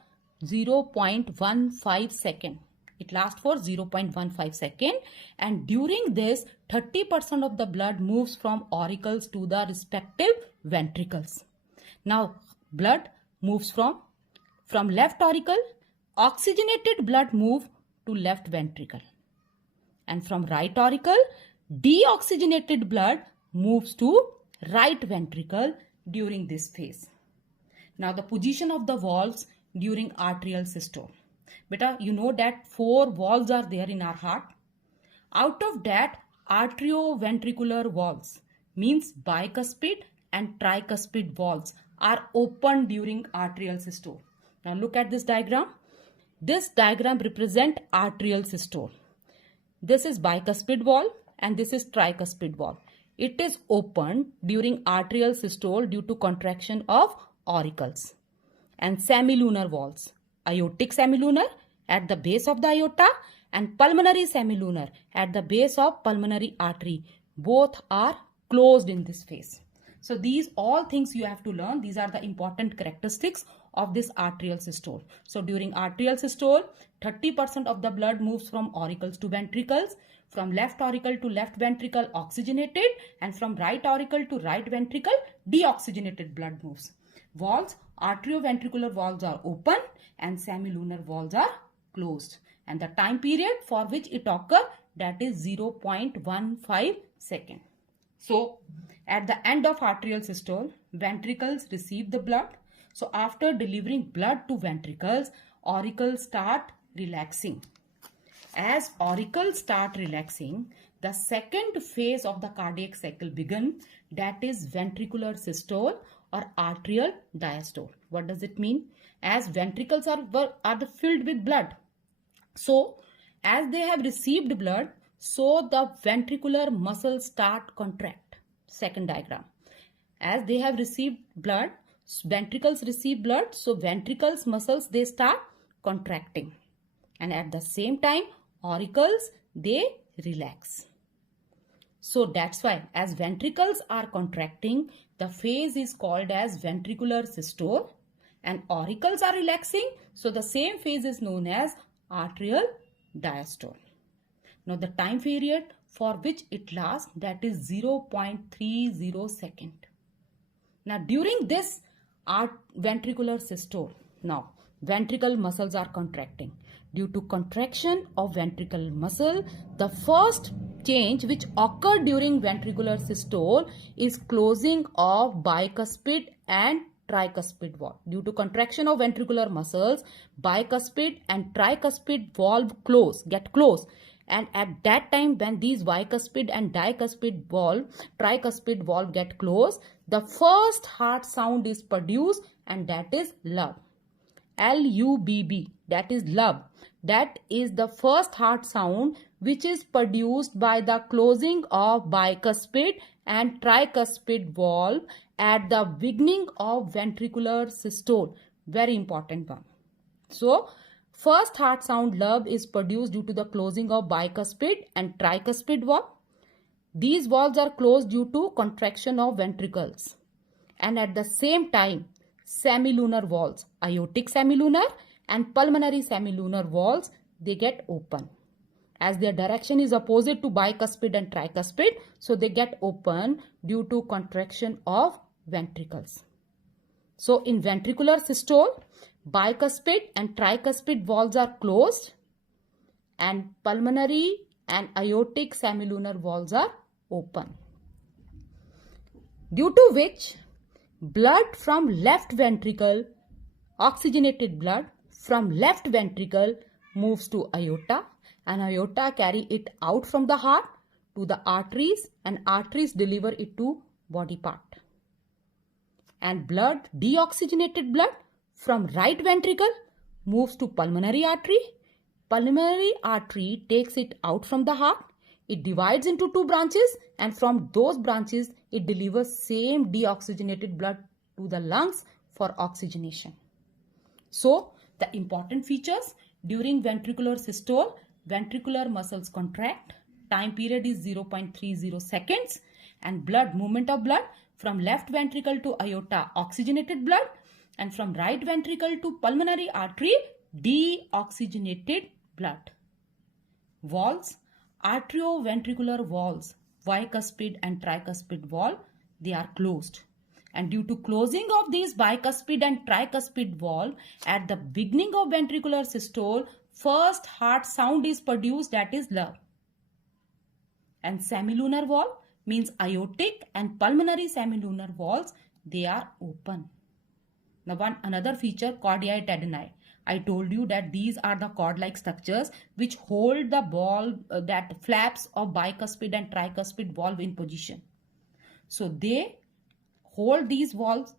0.15 second. It lasts for 0.15 second, and during this 30% of the blood moves from auricles to the respective ventricles. Now blood moves from left auricle, oxygenated blood move to left ventricle, and from right auricle, deoxygenated blood moves to right ventricle during this phase. Now the position of the valves during atrial systole. Beta, you know that 4 valves are there in our heart. Out of that, atrioventricular valves, means bicuspid and tricuspid valves, are open during atrial systole. Now look at this diagram. This diagram represents atrial systole. This is bicuspid valve and this is tricuspid valve. It is open during atrial systole due to contraction of auricles. And semilunar valves, aortic semilunar at the base of the aorta and pulmonary semilunar at the base of pulmonary artery, both are closed in this phase. So these all things you have to learn. These are the important characteristics of this atrial systole. So during atrial systole, 30% of the blood moves from auricles to ventricles, from left auricle to left ventricle oxygenated, and from right auricle to right ventricle deoxygenated blood moves. Valves, atrioventricular valves are open and semilunar valves are closed. And the time period for which it occurs, that is 0.15 second. So at the end of atrial systole, ventricles receive the blood. So after delivering blood to ventricles, auricles start relaxing. As auricles start relaxing, the second phase of the cardiac cycle begins, that is ventricular systole or arterial diastole. What does it mean? As ventricles are filled with blood, so as they have received blood, so the ventricular muscles start contract. Second diagram. As they have received blood, ventricles receive blood, so ventricles muscles, they start contracting. And at the same time, auricles, they relax. So that's why as ventricles are contracting, the phase is called as ventricular systole, and auricles are relaxing, so the same phase is known as arterial diastole. Now the time period for which it lasts, that is 0.30 second. Now during this ventricular systole, now ventricle muscles are contracting. Due to contraction of ventricle muscle, the first change which occurred during ventricular systole is closing of bicuspid and tricuspid valve. Due to contraction of ventricular muscles, bicuspid and tricuspid valve get closed. And at that time, when these bicuspid and tricuspid valve get closed, the first heart sound is produced, and that is lub. L-U-B-B, that is lub. That is the first heart sound which is produced by the closing of bicuspid and tricuspid valve at the beginning of ventricular systole. Very important one. So, first heart sound lub is produced due to the closing of bicuspid and tricuspid valve. These valves are closed due to contraction of ventricles. And at the same time, semilunar valves, aortic semilunar and pulmonary semilunar valves, they get open. As their direction is opposite to bicuspid and tricuspid, so they get open due to contraction of ventricles. So in ventricular systole, bicuspid and tricuspid valves are closed, and pulmonary and aortic semilunar valves are open. Due to which blood from left ventricle, oxygenated blood from left ventricle moves to aorta, and aorta carry it out from the heart to the arteries, and arteries deliver it to body part. And blood, deoxygenated blood from right ventricle moves to pulmonary artery. Pulmonary artery takes it out from the heart. It divides into two branches, and from those branches it delivers same deoxygenated blood to the lungs for oxygenation. So the important features: during ventricular systole, ventricular muscles contract. Time period is 0.30 seconds, and blood, movement of blood from left ventricle to aorta, oxygenated blood, and from right ventricle to pulmonary artery, deoxygenated blood. Valves, arterioventricular valves, bicuspid and tricuspid valve, they are closed. And due to closing of these bicuspid and tricuspid valve at the beginning of ventricular systole, first heart sound is produced, that is lub. And semilunar valve means aortic and pulmonary semilunar valves, they are open. Now another feature, chordae tendineae. I told you that these are the cord-like structures which hold the valve, that flaps of bicuspid and tricuspid valve in position. So they hold these valves,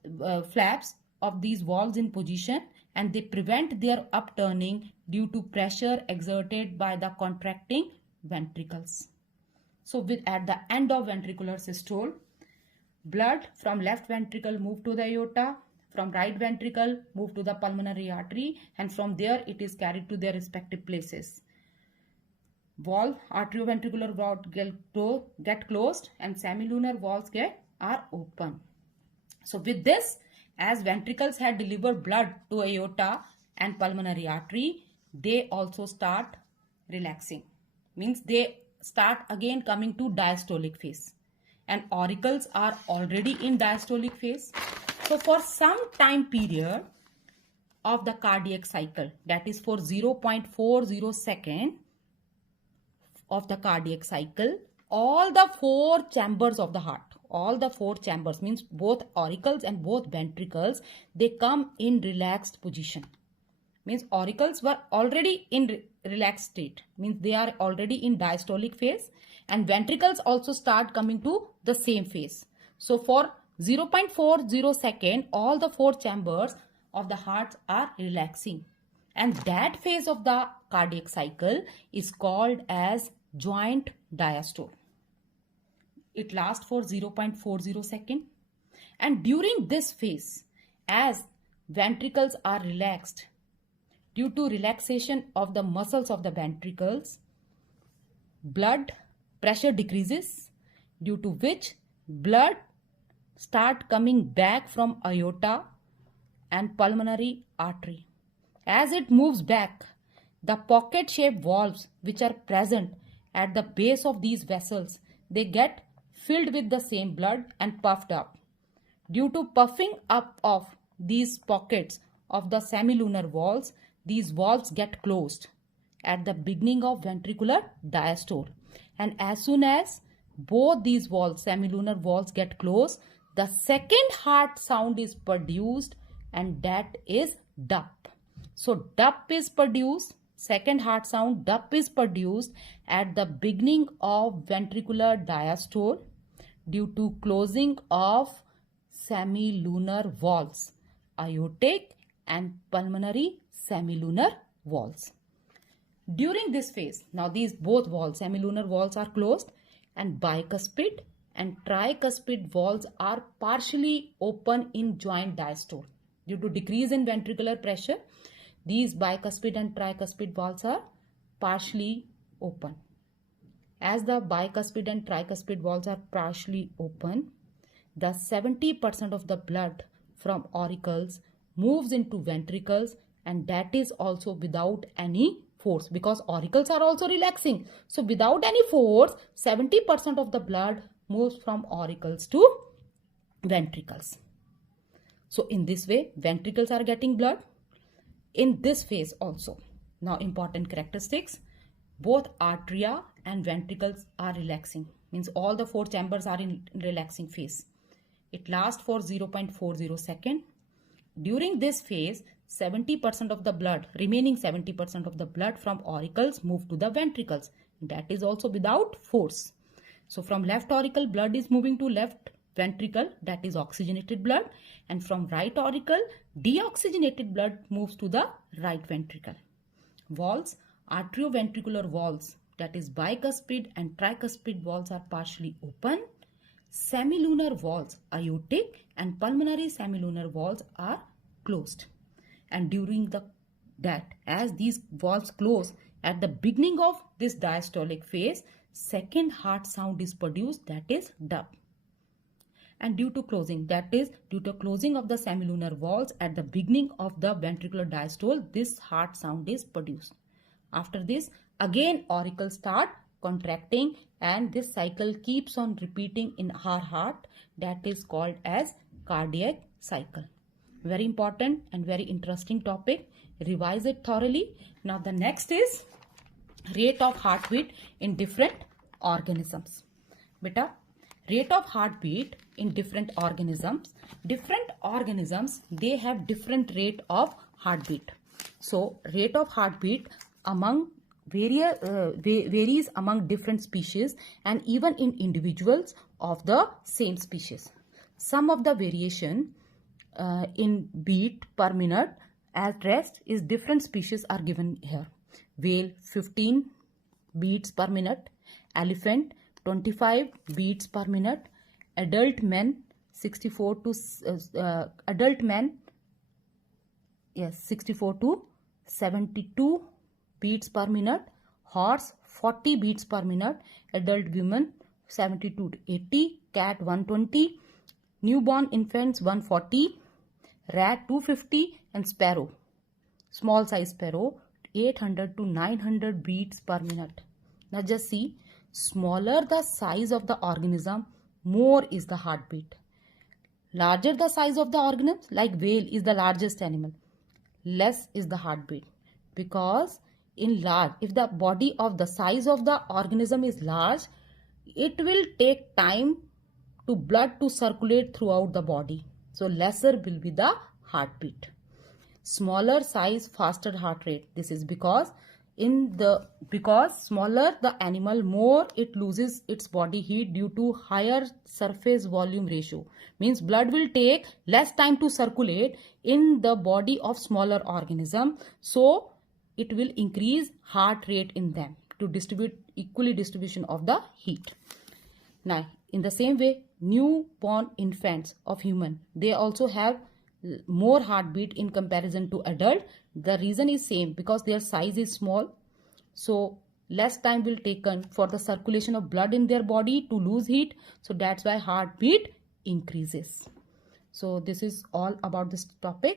flaps of these valves in position, and they prevent their upturning due to pressure exerted by the contracting ventricles. So at the end of ventricular systole, blood from left ventricle move to the aorta, from right ventricle move to the pulmonary artery, and from there it is carried to their respective places. Valve, arterioventricular valve get closed, and semilunar valves are open. So with this, as ventricles had delivered blood to aorta and pulmonary artery, they also start relaxing. Means they start again coming to diastolic phase, and auricles are already in diastolic phase. So for some time period of the cardiac cycle, that is for 0.40 second of the cardiac cycle, all the four chambers of the heart, all the four chambers means both auricles and both ventricles, they come in relaxed position. means auricles were already in relaxed state, means they are already in diastolic phase, and ventricles also start coming to the same phase. So for 0.40 second, all the four chambers of the heart are relaxing, and that phase of the cardiac cycle is called as joint diastole. It lasts for 0.40 second, and during this phase, as ventricles are relaxed, due to relaxation of the muscles of the ventricles, blood pressure decreases, due to which blood start coming back from aorta and pulmonary artery. As it moves back, the pocket-shaped valves which are present at the base of these vessels, they get filled with the same blood and puffed up. Due to puffing up of these pockets of the semilunar valves, these valves get closed at the beginning of ventricular diastole. And as soon as both these valves, semilunar valves, get closed, the second heart sound is produced, and that is DUP. So DUP is produced, second heart sound DUP is produced at the beginning of ventricular diastole due to closing of semilunar valves, aortic and pulmonary semilunar valves. During this phase, now these both valves, semilunar valves, are closed, and bicuspid and tricuspid valves are partially open in joint diastole. Due to decrease in ventricular pressure, these bicuspid and tricuspid valves are partially open. As the bicuspid and tricuspid valves are partially open, the 70% of the blood from auricles moves into ventricles, and that is also without any force, because auricles are also relaxing. So without any force, 70% of the blood moves from auricles to ventricles. So in this way, ventricles are getting blood. In this phase also, now important characteristics, both atria and ventricles are relaxing, means all the four chambers are in relaxing phase. It lasts for 0.40 second. During this phase, 70% of the blood, remaining 70% of the blood from auricles move to the ventricles. That is also without force. So from left auricle, blood is moving to left ventricle, that is oxygenated blood, and from right auricle, deoxygenated blood moves to the right ventricle. Valves, arterioventricular valves, that is bicuspid and tricuspid valves, are partially open. Semilunar valves, aortic and pulmonary semilunar valves, are closed. And during that, as these valves close at the beginning of this diastolic phase, second heart sound is produced, that is DUP. And due to closing, that is due to closing of the semilunar valves at the beginning of the ventricular diastole, this heart sound is produced. After this, again auricles start contracting, and this cycle keeps on repeating in our heart. That is called as cardiac cycle. Very important and very interesting topic. Revise it thoroughly. Now the next is rate of heartbeat in different organisms. Beta, rate of heartbeat in different organisms. Different organisms, they have different rate of heartbeat. So rate of heartbeat among varies among different species and even in individuals of the same species. Some of the variation in beat per minute at rest is different species are given here. Whale 15 beats per minute, elephant 25 beats per minute, adult men 64 to 72 beats per minute, horse 40 beats per minute, adult women 72 to 80, cat 120, newborn infants 140, rat 250, and sparrow, small size sparrow, 800 to 900 beats per minute. Now just see, smaller the size of the organism, more is the heartbeat. Larger the size of the organism, like whale is the largest animal, less is the heartbeat. Because in large, if the body of the size of the organism is large, it will take time to blood to circulate throughout the body. So lesser will be the heartbeat. smaller size, faster heart rate. This is because smaller the animal, more it loses its body heat due to higher surface volume ratio. Means blood will take less time to circulate in the body of smaller organism, so it will increase heart rate in them to distribute equally distribution of the heat. Now, in the same way, newborn infants of human, they also have more heartbeat in comparison to adult. The reason is same, because their size is small, so less time will taken for the circulation of blood in their body to lose heat, so that's why heartbeat increases. So this is all about this topic.